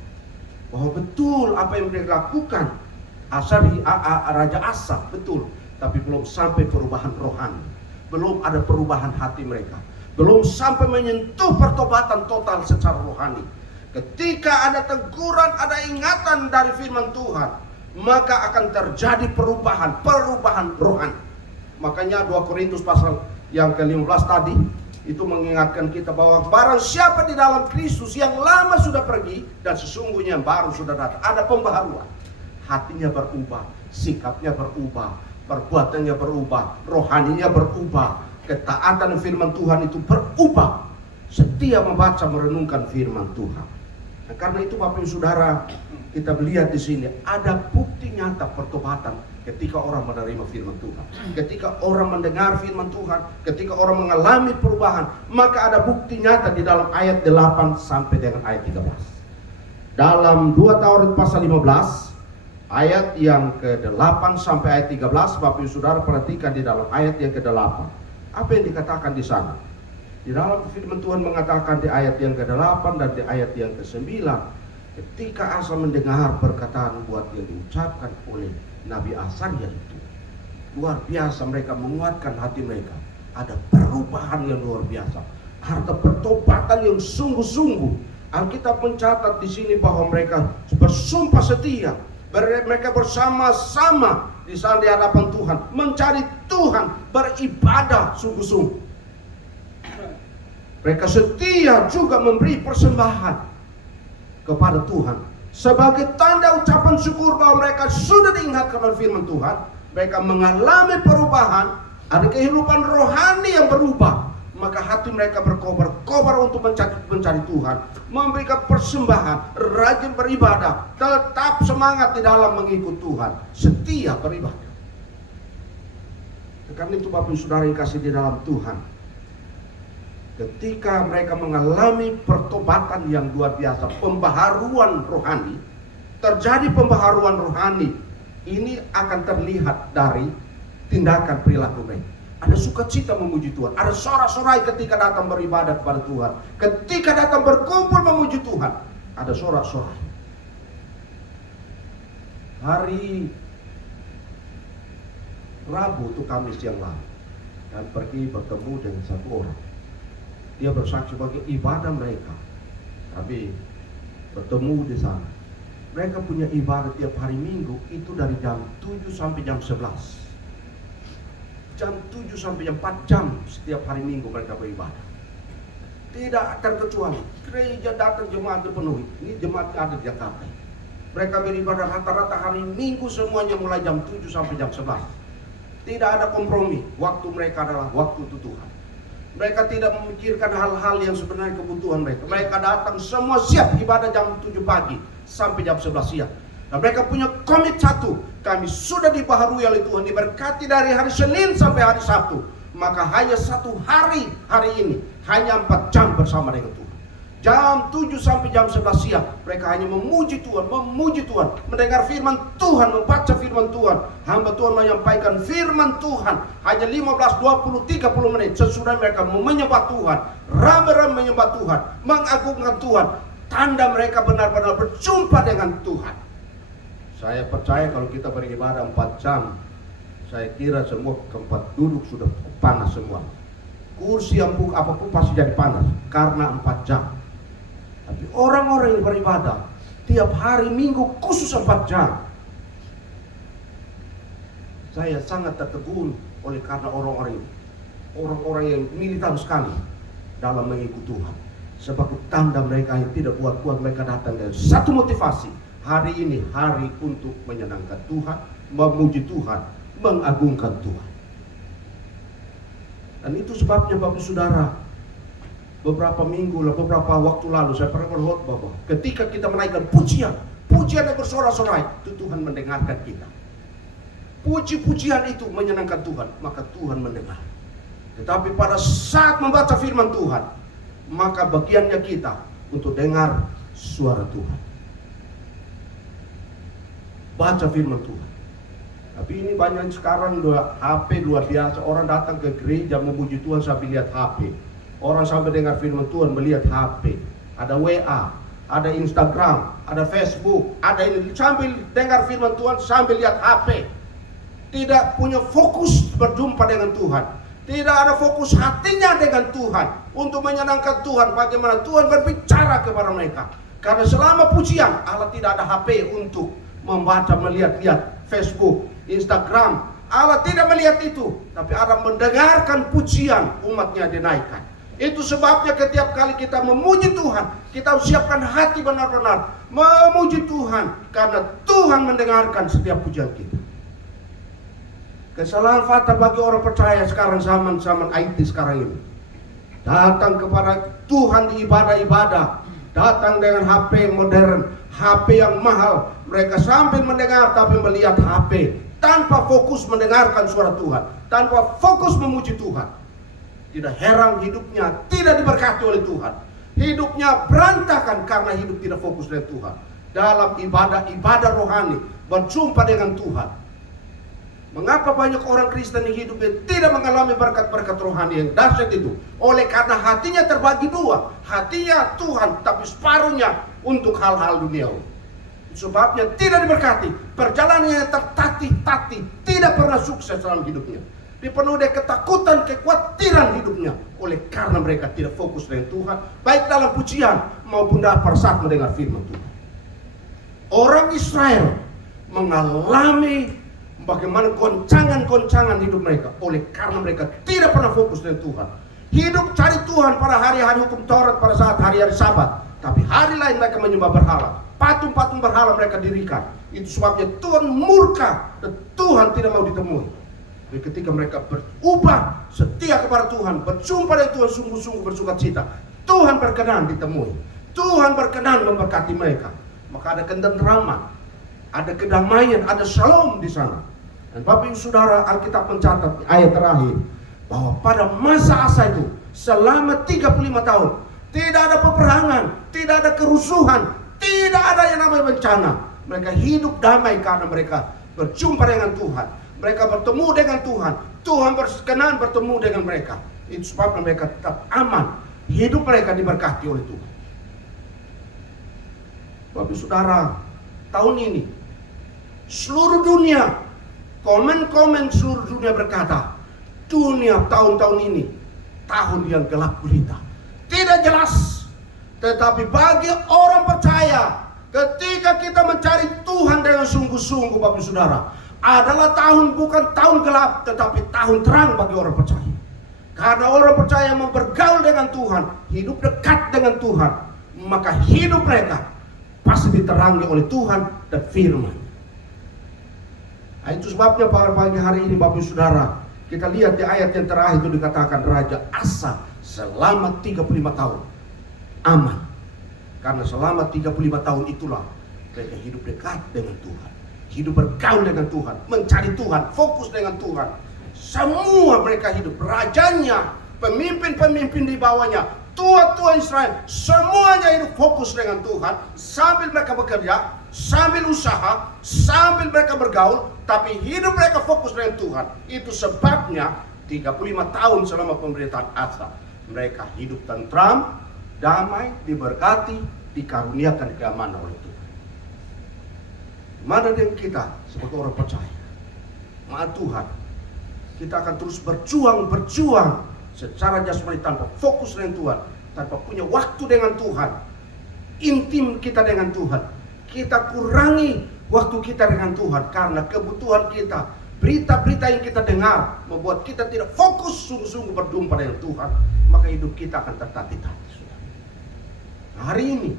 bahwa betul apa yang mereka lakukan Raja Asa betul, tapi belum sampai perubahan rohani, belum ada perubahan hati mereka, belum sampai menyentuh pertobatan total secara rohani. Ketika ada teguran, ada ingatan dari firman Tuhan, maka akan terjadi perubahan rohani. Makanya 2 Korintus pasal yang ke-15 tadi itu mengingatkan kita bahwa barang siapa di dalam Kristus, yang lama sudah pergi dan sesungguhnya yang baru sudah datang. Ada pembaharuan, hatinya berubah, sikapnya berubah, perbuatannya berubah, rohaninya berubah, ketaatan firman Tuhan itu berubah setiap membaca merenungkan firman Tuhan. Nah, karena itu Bapak Ibu Saudara, kita melihat di sini ada bukti nyata pertobatan ketika orang menerima firman Tuhan. Ketika orang mendengar firman Tuhan, ketika orang mengalami perubahan, maka ada bukti nyata di dalam ayat 8 sampai dengan ayat 13. Dalam 2 Taurat pasal 15 ayat yang ke-8 sampai ayat 13, Bapak Ibu Saudara perhatikan di dalam ayat yang ke-8. Apa yang dikatakan di sana? Di dalam firman Tuhan mengatakan di ayat yang ke-8 dan di ayat yang ke-9, ketika Asa mendengar perkataan buat yang diucapkan oleh Nabi Asaria itu, luar biasa mereka menguatkan hati mereka. Ada perubahan yang luar biasa, harta pertobatan yang sungguh-sungguh. Alkitab mencatat di sini bahwa mereka bersumpah setia, mereka bersama-sama di sana di hadapan Tuhan, mencari Tuhan, beribadah sungguh-sungguh. Mereka setia juga memberi persembahan kepada Tuhan sebagai tanda ucapan syukur bahwa mereka sudah diingatkan oleh firman Tuhan. Mereka mengalami perubahan, ada kehidupan rohani yang berubah. Maka hati mereka berkobar-kobar untuk mencari Tuhan, memberikan persembahan, rajin beribadah, tetap semangat di dalam mengikut Tuhan, setia beribadah. Karena itu Bapak Ibu Saudara yang kasih di dalam Tuhan, ketika mereka mengalami pertobatan yang luar biasa, pembaharuan rohani, terjadi pembaharuan rohani, ini akan terlihat dari tindakan perilaku mereka. Ada sukacita memuji Tuhan, ada sorak-sorai ketika datang beribadah kepada Tuhan, ketika datang berkumpul memuji Tuhan, ada sorak-sorai. Hari Rabu itu Kamis yang lalu, dan pergi bertemu dengan satu orang. Dia bersaksi bagi ibadah mereka, tapi bertemu di sana. Mereka punya ibadah tiap hari Minggu itu dari jam 7 sampai jam 11. Jam 7 sampai jam 4 jam setiap hari Minggu mereka beribadah. Tidak terkecuali. Gereja datang jemaat dipenuhi. Ini jemaatnya ada di Jakarta. Mereka beribadah rata-rata hari Minggu semuanya mulai jam 7 sampai jam 11. Tidak ada kompromi. Waktu mereka adalah waktu untuk Tuhan. Mereka tidak memikirkan hal-hal yang sebenarnya kebutuhan mereka. Mereka datang semua siap ibadah jam 7 pagi sampai jam 11 siang. Dan mereka punya komit satu, kami sudah dibaharui oleh Tuhan, diberkati dari hari Senin sampai hari Sabtu. Maka hanya satu hari ini, hanya 4 jam bersama dengan Tuhan. Jam 7 sampai jam 11 siang, mereka hanya memuji Tuhan, mendengar firman Tuhan, membaca firman Tuhan. Hamba Tuhan menyampaikan firman Tuhan, hanya 15, 20, 30 menit. Sesudah mereka menyembah Tuhan, rame-rame menyembah Tuhan, mengagungkan Tuhan. Tanda mereka benar-benar berjumpa dengan Tuhan. Saya percaya kalau kita beribadah 4 jam, saya kira semua tempat duduk sudah panas semua. Kursi empuk apapun pasti jadi panas karena 4 jam. Tapi orang-orang yang beribadah tiap hari Minggu khusus 4 jam, saya sangat tertegun oleh karena orang-orang yang militan sekali dalam mengikut Tuhan. Sebagai tanda mereka yang tidak buat-buat, mereka datang dengan satu motivasi. Hari ini hari untuk menyenangkan Tuhan, memuji Tuhan, mengagungkan Tuhan. Dan itu sebabnya Bapak Saudara, beberapa waktu lalu saya pernah berkhotbah bahwa ketika kita menaikkan pujian yang bersorak-sorai, itu Tuhan mendengarkan kita. Puji-pujian itu menyenangkan Tuhan, maka Tuhan mendengar. Tetapi pada saat membaca firman Tuhan, maka bagiannya kita untuk dengar suara Tuhan. Baca firman Tuhan. Tapi ini banyak sekarang HP luar biasa. Orang datang ke gereja memuji Tuhan sambil lihat HP. Orang sambil dengar firman Tuhan melihat HP. Ada WA, ada Instagram, ada Facebook, ada ini. Sambil dengar firman Tuhan sambil lihat HP. Tidak punya fokus berjumpa dengan Tuhan. Tidak ada fokus hatinya dengan Tuhan. Untuk menyenangkan Tuhan, bagaimana Tuhan berbicara kepada mereka. Karena selama pujian, Allah tidak ada HP untuk membaca, melihat-lihat Facebook, Instagram. Allah tidak melihat itu, tapi Allah mendengarkan pujian umatnya dinaikkan. Itu sebabnya setiap kali kita memuji Tuhan, kita siapkan hati benar-benar memuji Tuhan, karena Tuhan mendengarkan setiap pujian kita. Kesalahan fatal bagi orang percaya sekarang, zaman IT sekarang ini. Datang kepada Tuhan di ibadah-ibadah, datang dengan HP modern, HP yang mahal. Mereka sambil mendengar tapi melihat HP, tanpa fokus mendengarkan suara Tuhan, tanpa fokus memuji Tuhan. Tidak heran hidupnya tidak diberkati oleh Tuhan. Hidupnya berantakan karena hidup tidak fokus dengan Tuhan. Dalam ibadah rohani, berjumpa dengan Tuhan. Mengapa banyak orang Kristen yang hidupnya tidak mengalami berkat-berkat rohani yang dahsyat itu? Oleh karena hatinya terbagi dua. Hatinya Tuhan, tapi separuhnya untuk hal-hal duniawi. Sebabnya tidak diberkati. Perjalanannya tertatih-tatih, tidak pernah sukses dalam hidupnya. Dipenuhi dengan ketakutan, kekhawatiran hidupnya. Oleh karena mereka tidak fokus dengan Tuhan, baik dalam pujian maupun dalam saat mendengar firman Tuhan. Orang Israel mengalami bagaimana goncangan-goncangan hidup mereka. Oleh karena mereka tidak pernah fokus dengan Tuhan. Hidup cari Tuhan pada hari-hari hukum Taurat, pada saat hari-hari Sabat. Tapi hari lain mereka menyembah berhala. Patung-patung berhala mereka dirikan. Itu sebabnya Tuhan murka dan Tuhan tidak mau ditemui. Jadi ketika mereka berubah, setia kepada Tuhan, berjumpa dengan Tuhan sungguh-sungguh bersuka cita, Tuhan berkenan ditemui. Tuhan berkenan memberkati mereka. Maka ada ketenteraman, ada kedamaian, ada shalom di sana. Dan Bapak Ibu Saudara, Alkitab mencatat di ayat terakhir bahwa pada masa Asa itu selama 35 tahun tidak ada peperangan, tidak ada kerusuhan, tidak ada yang namanya bencana. Mereka hidup damai karena mereka berjumpa dengan Tuhan. Mereka bertemu dengan Tuhan. Tuhan berkenan bertemu dengan mereka. Itu sebabnya mereka tetap aman. Hidup mereka diberkati oleh Tuhan. Bapak Saudara, tahun ini seluruh dunia, komen-komen seluruh dunia berkata, dunia tahun-tahun ini tahun yang gelap gulita. Tidak jelas. Tetapi bagi orang percaya, ketika kita mencari Tuhan dengan sungguh-sungguh, Bapak Saudara, adalah tahun bukan tahun gelap, tetapi tahun terang bagi orang percaya. Karena orang percaya mau bergaul dengan Tuhan, hidup dekat dengan Tuhan, maka hidup mereka pasti diterangi oleh Tuhan dan firman. Nah, itu sebabnya pada pagi hari ini Bapak Saudara, kita lihat di ayat yang terakhir itu dikatakan Raja Asa selama 35 tahun aman. Karena selama 35 tahun itulah mereka hidup dekat dengan Tuhan, hidup bergaul dengan Tuhan, mencari Tuhan, fokus dengan Tuhan. Semua mereka hidup, rajanya, pemimpin-pemimpin di bawahnya, tua-tua Israel, semuanya hidup fokus dengan Tuhan. Sambil mereka bekerja, sambil usaha, sambil mereka bergaul, tapi hidup mereka fokus dengan Tuhan. Itu sebabnya 35 tahun selama pemerintahan Asa, mereka hidup tentram, damai, diberkati, dikaruniakan keamanan oleh Tuhan. Mana dengan kita sebagai orang percaya? Maaf Tuhan, kita akan terus berjuang secara jasmani tanpa fokus dengan Tuhan, tanpa punya waktu dengan Tuhan, intim kita dengan Tuhan. Kita kurangi waktu kita dengan Tuhan karena kebutuhan kita, berita-berita yang kita dengar membuat kita tidak fokus sungguh-sungguh berjumpa dengan Tuhan, maka hidup kita akan tertatih-tatih. Hari ini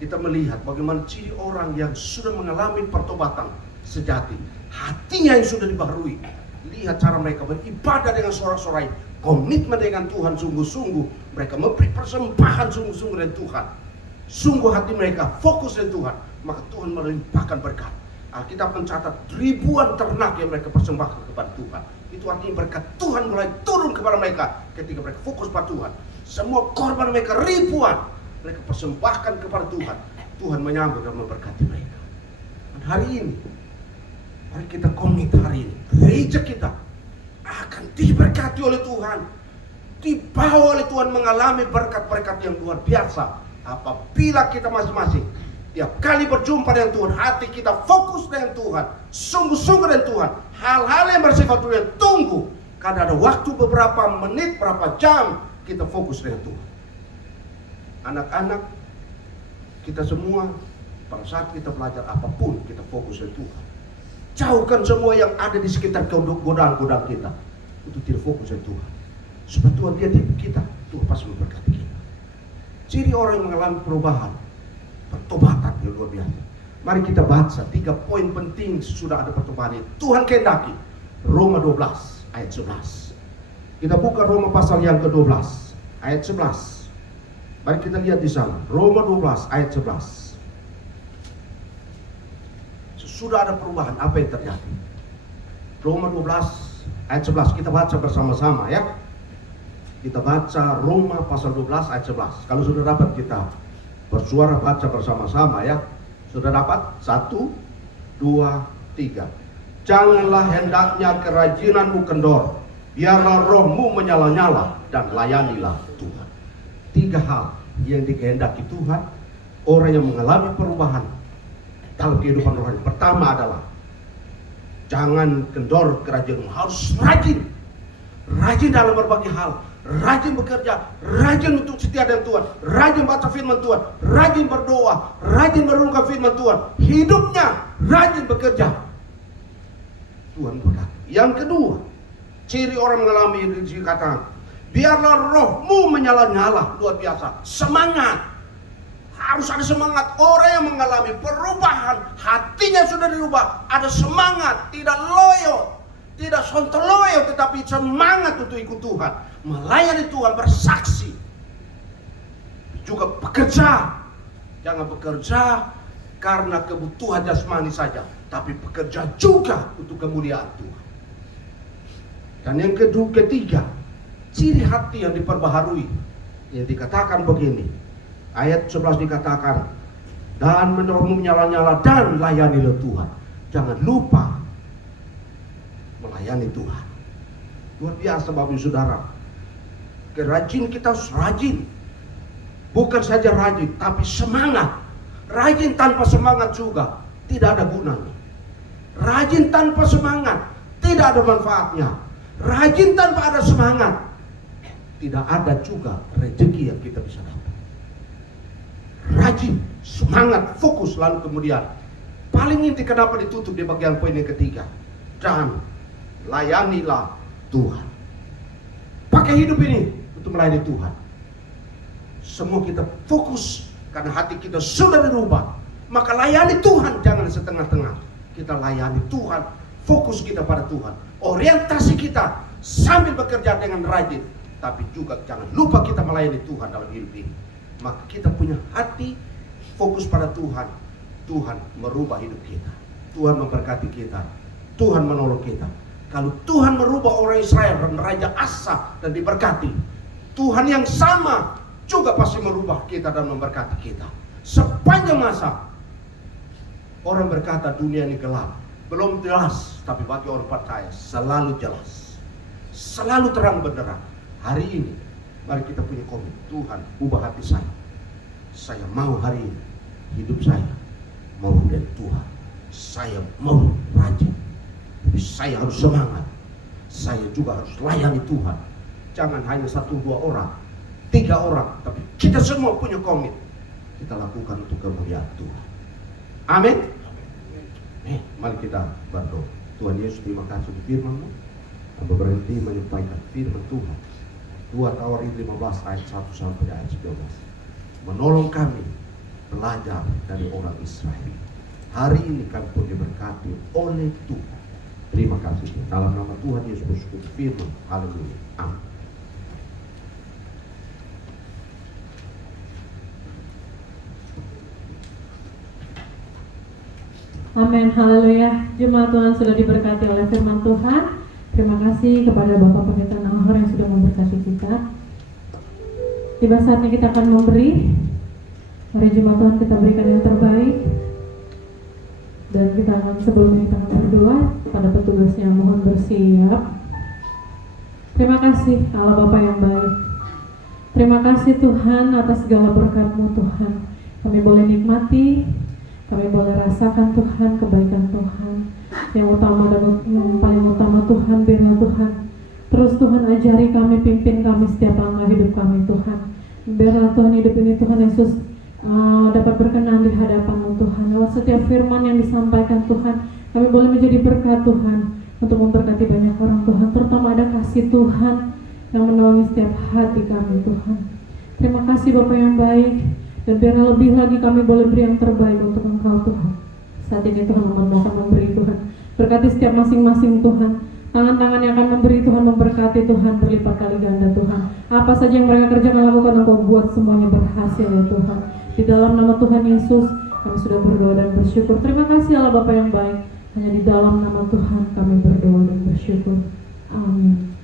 kita melihat bagaimana ciri orang yang sudah mengalami pertobatan sejati, hatinya yang sudah dibaharui. Lihat cara mereka beribadah dengan sorak-sorai, komitmen dengan Tuhan sungguh-sungguh. Mereka memberi persembahan sungguh-sungguh dengan Tuhan. Sungguh hati mereka fokus dengan Tuhan, maka Tuhan melimpahkan berkat. Alkitab mencatat ribuan ternak yang mereka persembahkan kepada Tuhan. Itu artinya berkat Tuhan mulai turun kepada mereka ketika mereka fokus pada Tuhan. Semua korban mereka ribuan, mereka persembahkan kepada Tuhan. Tuhan menyambut dan memberkati mereka. Dan hari ini, mari kita komit hari ini. Gereja kita akan diberkati oleh Tuhan, dibawa oleh Tuhan mengalami berkat-berkat yang luar biasa. Apabila kita masing-masing tiap kali berjumpa dengan Tuhan, hati kita fokus dengan Tuhan, sungguh-sungguh dengan Tuhan. Hal-hal yang bersifat dunia tunggu, karena ada waktu beberapa menit, berapa jam kita fokus dengan Tuhan. Anak-anak kita semua, pada saat kita belajar apapun, kita fokus dengan Tuhan. Jauhkan semua yang ada di sekitar godaan-godaan kita untuk tidak fokus dengan Tuhan. Sebab Tuhan dia di kita, Tuhan pasti memberkati kita. Ciri orang yang mengalami perubahan, pertobatan yang luar biasa. Mari kita baca 3 poin penting sudah ada pertobatan ini. Tuhan kehendaki Roma 12 ayat 11. Kita buka Roma pasal yang ke-12 ayat 11. Mari kita lihat di sana. Roma 12 ayat 11. Sudah ada perubahan, apa yang terjadi? Roma 12 ayat 11. Kita baca bersama-sama ya. Kita baca Roma pasal 12 ayat 11. Kalau sudah dapat kita bersuara baca bersama-sama ya. Sudah dapat? 1, 2, 3. Janganlah hendaknya kerajinanmu kendor, biarlah rohmu menyala-nyala dan layanilah Tuhan. 3 hal yang dikehendaki Tuhan orang yang mengalami perubahan dalam kehidupan rohani. Pertama adalah jangan kendor kerajaanmu, harus rajin. Rajin dalam berbagai hal, rajin bekerja, rajin untuk setia dengan Tuhan, rajin baca firman Tuhan, rajin berdoa, rajin merenungkan firman Tuhan, hidupnya rajin bekerja. Tuhan berkati. Yang kedua, ciri orang mengalami ini dikatakan, biarlah rohmu menyala-nyala. Luar biasa, semangat. Harus ada semangat. Orang yang mengalami perubahan, hatinya sudah dirubah, ada semangat, tidak loyo, tidak sontoloyo, tetapi semangat untuk ikut Tuhan, melayani Tuhan, bersaksi. Juga bekerja. Jangan bekerja karena kebutuhan jasmani saja, tapi bekerja juga untuk kemuliaan Tuhan. Dan yang ketiga, ciri hati yang diperbaharui, yang dikatakan begini, ayat 11 dikatakan, dan rohmu menyala-nyala dan layanilah Tuhan. Jangan lupa melayani Tuhan. Luar biasa Bapak Ibu Saudara. Kerajin kita harus rajin. Bukan saja rajin, tapi semangat. Rajin tanpa semangat juga tidak ada gunanya. Rajin tanpa semangat tidak ada manfaatnya. Rajin tanpa ada semangat tidak ada juga rezeki yang kita bisa dapat. Rajin, semangat, fokus, lalu kemudian paling inti kenapa ditutup di bagian poin yang ketiga, dan layanilah Tuhan. Pakai hidup ini untuk melayani Tuhan. Semua kita fokus karena hati kita sudah dirubah. Maka layani Tuhan, jangan setengah-tengah. Kita layani Tuhan, fokus kita pada Tuhan. Orientasi kita sambil bekerja dengan rajin, tapi juga jangan lupa kita melayani Tuhan dalam hidup ini. Maka kita punya hati fokus pada Tuhan. Tuhan merubah hidup kita. Tuhan memberkati kita. Tuhan menolong kita. Kalau Tuhan merubah orang Israel dan Raja Asa dan diberkati, Tuhan yang sama juga pasti merubah kita dan memberkati kita. Sepanjang masa orang berkata dunia ini gelap, belum jelas, tapi bagi orang percaya selalu jelas, selalu terang benderang. Hari ini mari kita punya komit, Tuhan ubah hati saya. Saya mau hari ini hidup saya mau dari Tuhan. Saya mau rajin, tapi saya harus semangat. Saya juga harus layani Tuhan. Jangan hanya 1-2 orang, 3 orang, tapi kita semua punya komit. Kita lakukan untuk kemuliaan Tuhan. Amin. Mari kita berdoa. Tuhan Yesus, terima kasih di firman-Mu. Dan berhenti menyampaikan firman Tuhan. 2 Tawarin 15 ayat 1 sampai ayat 12. Menolong kami belajar dari orang Israel. Hari ini kami pun diberkati oleh Tuhan. Terima kasih. Dalam nama Tuhan Yesus bersyukur firman. Haleluya. Amin. Amin, haleluya. Jemaat Tuhan sudah diberkati oleh firman Tuhan. Terima kasih kepada Bapak Pendeta Nahor yang sudah memberkati kita. Tiba saatnya kita akan memberi. Mari jemaat Tuhan kita berikan yang terbaik. Dan kita akan sebelumnya kita akan berdoa. Pada petugasnya mohon bersiap. Terima kasih Allah Bapa yang baik. Terima kasih Tuhan atas segala berkat-Mu Tuhan. Kami boleh nikmati, kami boleh rasakan Tuhan, kebaikan Tuhan. Yang utama dan yang paling utama Tuhan, biarlah Tuhan terus Tuhan ajari kami, pimpin kami setiap langkah hidup kami Tuhan. Biarlah Tuhan hidup ini Tuhan Yesus dapat berkenan di hadapan-Mu Tuhan. Lewat setiap firman yang disampaikan Tuhan, kami boleh menjadi berkat Tuhan untuk memberkati banyak orang Tuhan. Terutama ada kasih Tuhan yang menolongi setiap hati kami Tuhan. Terima kasih Bapa yang baik. Dan biarlah lebih lagi kami boleh beri yang terbaik untuk Engkau Tuhan. Saat ini Tuhan mau akan memberi Tuhan. Berkati setiap masing-masing Tuhan. Tangan-tangan yang akan memberi Tuhan, memberkati Tuhan, berlipat kali ganda Tuhan. Apa saja yang mereka kerjakan, lakukan, Engkau buat semuanya berhasil ya Tuhan. Di dalam nama Tuhan Yesus kami sudah berdoa dan bersyukur. Terima kasih Allah Bapa yang baik. Hanya di dalam nama Tuhan kami berdoa dan bersyukur. Amin.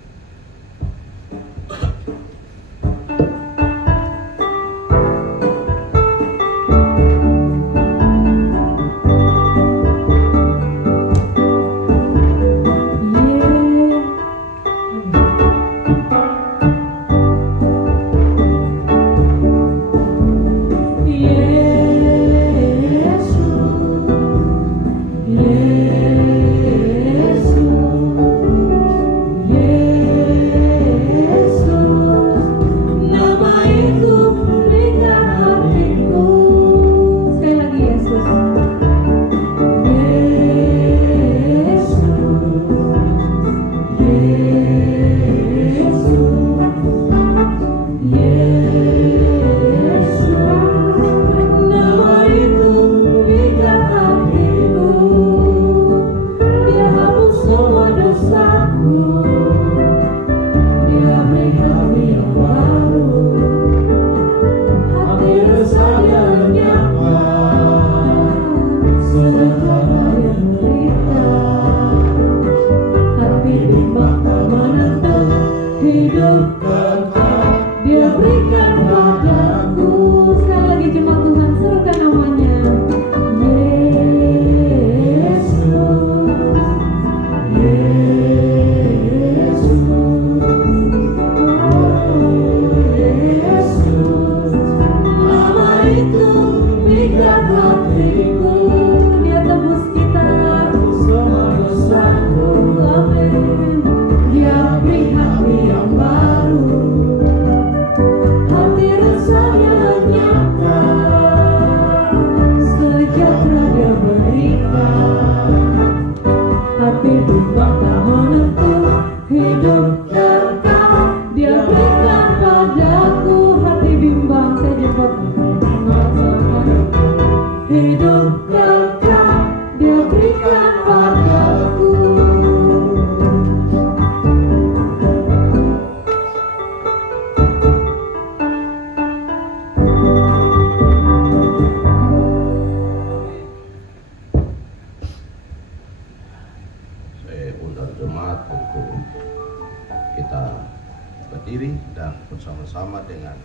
bersama-sama dengan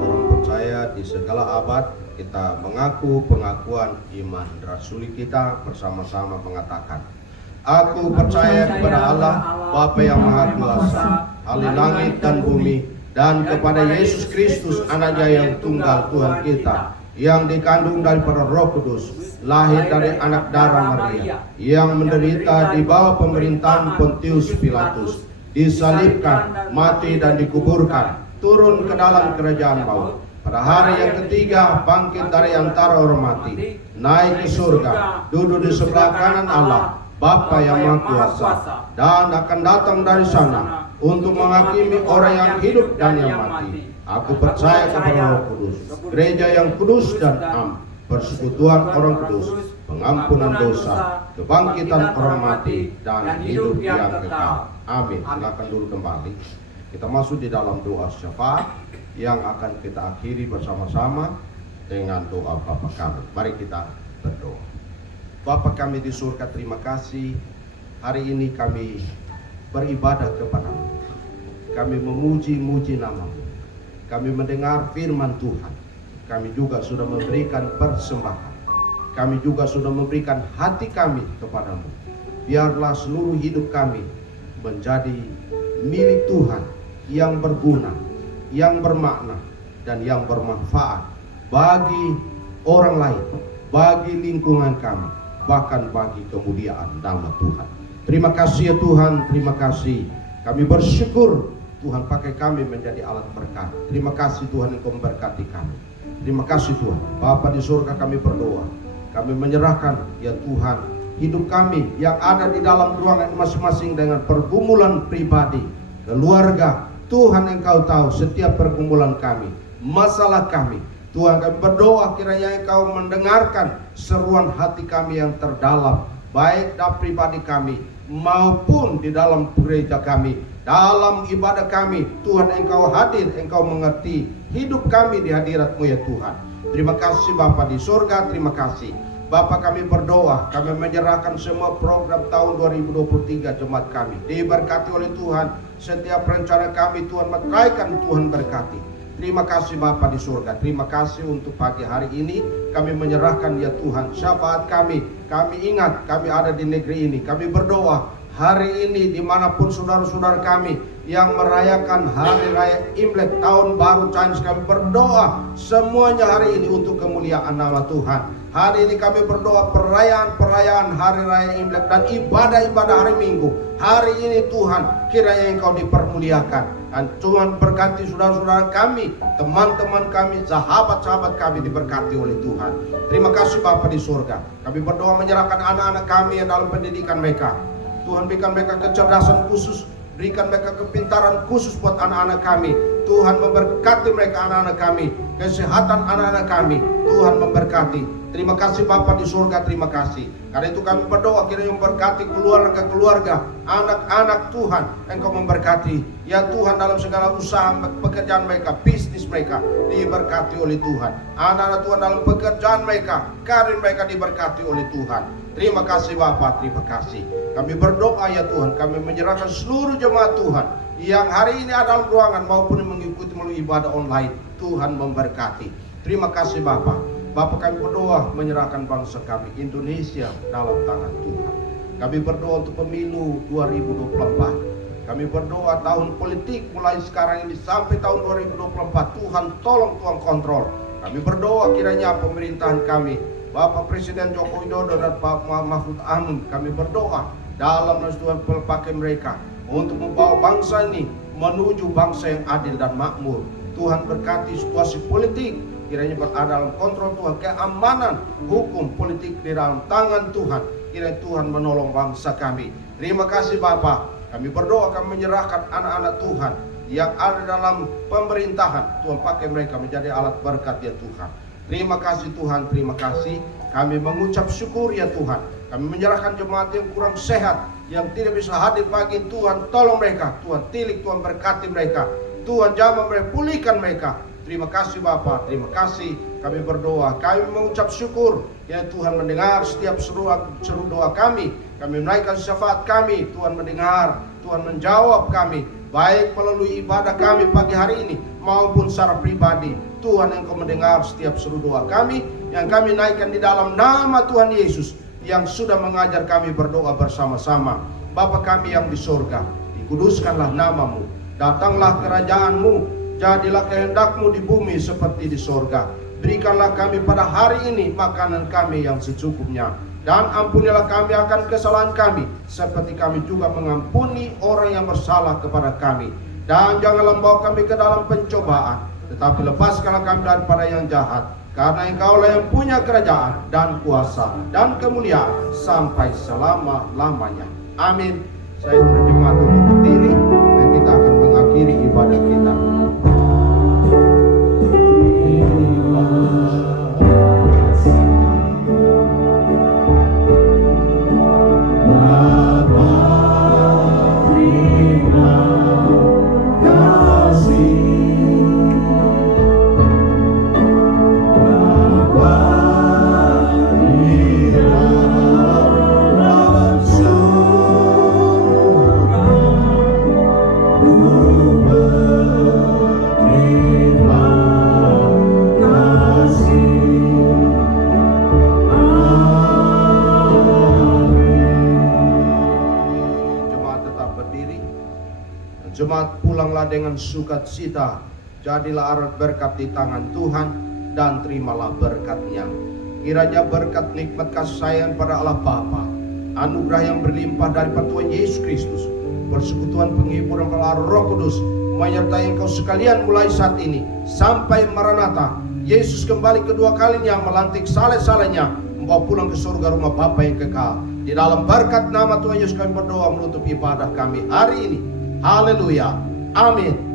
orang percaya di segala abad, kita mengaku pengakuan iman rasuli kita bersama-sama mengatakan, aku percaya kepada Allah Bapa yang Maha Kuasa, ahli langit dan bumi, dan kepada Yesus Kristus anaknya yang tunggal Tuhan kita, yang dikandung daripada Roh Kudus, lahir dari anak darah Maria, yang menderita di bawah pemerintahan Pontius Pilatus, disalibkan, mati dan dikuburkan, turun ke dalam kerajaan maut. Pada hari yang ketiga bangkit dari antara orang mati, naik ke surga, duduk di sebelah kanan Allah Bapa yang Maha Kuasa, dan akan datang dari sana untuk menghakimi orang yang hidup dan yang mati. Aku percaya kepada Roh Kudus, gereja yang kudus dan am, persekutuan orang kudus, pengampunan dosa, kebangkitan orang mati, dan hidup yang kekal. Amin. Silakan dulu kembali. Kita masuk di dalam doa syafaat yang akan kita akhiri bersama-sama dengan doa Bapa kami. Mari kita berdoa. Bapa kami di surga, terima kasih hari ini kami beribadah kepada-Mu. Kami memuji-muji nama-Mu. Kami mendengar firman Tuhan. Kami juga sudah memberikan persembahan. Kami juga sudah memberikan hati kami kepada-Mu. Biarlah seluruh hidup kami menjadi milik Tuhan yang berguna, yang bermakna, dan yang bermanfaat bagi orang lain, bagi lingkungan kami, bahkan bagi kemuliaan nama Tuhan. Terima kasih ya Tuhan, terima kasih. Kami bersyukur Tuhan pakai kami menjadi alat berkat. Terima kasih Tuhan Engkau memberkati kami. Terima kasih Tuhan. Bapa di surga, kami berdoa. Kami menyerahkan ya Tuhan hidup kami yang ada di dalam ruangan masing-masing dengan pergumulan pribadi, keluarga. Tuhan Engkau tahu setiap pergumulan kami, masalah kami. Tuhan, kami berdoa kiranya Engkau mendengarkan seruan hati kami yang terdalam. baik dalam pribadi kami maupun di dalam gereja kami, dalam ibadah kami. Tuhan, Engkau hadir, Engkau mengerti hidup kami di hadirat-Mu ya Tuhan. Terima kasih Bapa di surga, terima kasih Bapa. Kami berdoa, kami menyerahkan semua program tahun 2023 jemaat kami, diberkati oleh Tuhan. Setiap rencana kami Tuhan berkaikan, Tuhan berkati. Terima kasih Bapa di surga, terima kasih untuk pagi hari ini. Kami menyerahkan ya Tuhan syafaat kami. Kami ingat kami ada di negeri ini. Kami berdoa hari ini dimanapun saudara-saudara kami yang merayakan hari raya Imlek, tahun baru Chinese, kami berdoa semuanya hari ini untuk kemuliaan nama Tuhan. Hari ini kami berdoa perayaan hari raya Imlek dan ibadah-ibadah hari Minggu. Hari ini Tuhan, kiranya Engkau dipermuliakan. Dan Tuhan berkati saudara-saudara kami, teman-teman kami, sahabat-sahabat kami diberkati oleh Tuhan. Terima kasih Bapa di surga. Kami berdoa menyerahkan anak-anak kami yang dalam pendidikan mereka. Tuhan, berikan mereka kecerdasan khusus, berikan mereka kepintaran khusus buat anak-anak kami. Tuhan memberkati mereka, anak-anak kami, kesehatan anak-anak kami, Tuhan memberkati. Terima kasih Bapa di surga, terima kasih. Karena itu kami berdoa kiranya memberkati keluarga-keluarga, anak-anak Tuhan, Engkau memberkati. Ya Tuhan, dalam segala usaha pekerjaan mereka, bisnis mereka diberkati oleh Tuhan. Anak-anak Tuhan dalam pekerjaan mereka, karir mereka diberkati oleh Tuhan. Terima kasih Bapa, terima kasih. Kami berdoa ya Tuhan, kami menyerahkan seluruh jemaat Tuhan yang hari ini ada dalam ruangan maupun yang mengikuti melalui ibadah online. Tuhan memberkati. Terima kasih Bapa. Bapa, kami berdoa menyerahkan bangsa kami Indonesia dalam tangan Tuhan. Kami berdoa untuk pemilu 2024. Kami berdoa tahun politik mulai sekarang ini sampai tahun 2024. Tuhan tolong, Tuhan kontrol. Kami berdoa kiranya pemerintahan kami, Bapak Presiden Joko Widodo dan Pak Mahfud Amin, kami berdoa dalam nama Tuhan pakai mereka untuk membawa bangsa ini menuju bangsa yang adil dan makmur. Tuhan berkati situasi politik, kiranya berada dalam kontrol Tuhan, keamanan hukum politik di dalam tangan Tuhan. Kiranya Tuhan menolong bangsa kami. Terima kasih Bapa. Kami berdoa, kami menyerahkan anak-anak Tuhan yang ada dalam pemerintahan. Tuhan pakai mereka menjadi alat berkat ya Tuhan. Terima kasih Tuhan, terima kasih. Kami mengucap syukur ya Tuhan. Kami menyerahkan jemaat yang kurang sehat, yang tidak bisa hadir pagi. Tuhan tolong mereka, Tuhan tilik, Tuhan berkati mereka. Tuhan jamah mereka, pulihkan mereka. Terima kasih Bapa, terima kasih. Kami berdoa, kami mengucap syukur ya Tuhan mendengar setiap seru doa kami. Kami menaikkan syafaat kami, Tuhan mendengar, Tuhan menjawab kami, baik melalui ibadah kami pagi hari ini maupun secara pribadi. Tuhan, Engkau mendengar setiap seru doa kami yang kami naikkan di dalam nama Tuhan Yesus yang sudah mengajar kami berdoa bersama-sama. Bapa kami yang di surga, dikuduskanlah namamu, datanglah kerajaan-Mu. Jadilah kehendak-Mu di bumi seperti di sorga. Berikanlah kami pada hari ini makanan kami yang secukupnya. Dan ampunilah kami akan kesalahan kami, seperti kami juga mengampuni orang yang bersalah kepada kami. Dan janganlah membawa kami ke dalam pencobaan, tetapi lepaskanlah kami daripada yang jahat. Karena Engkaulah yang punya kerajaan dan kuasa dan kemuliaan sampai selama-lamanya. Amin. Saya berjemaat untuk berdiri dan kita akan mengakhiri ibadah kita. Jemaat pulanglah dengan sukacita, jadilah alat berkat di tangan Tuhan dan terimalah berkat-Nya. Kiranya berkat nikmat kasih sayang pada Allah Bapa, anugerah yang berlimpah dari Tuhan Yesus Kristus, persekutuan penghiburan pada Roh Kudus menyertai engkau sekalian mulai saat ini sampai Maranatha. Yesus kembali kedua kalinya melantik saleh-salehnya membawa pulang ke surga rumah Bapa yang kekal. Di dalam berkat nama Tuhan Yesus kami berdoa menutup ibadah kami hari ini. Haleluya. Amin.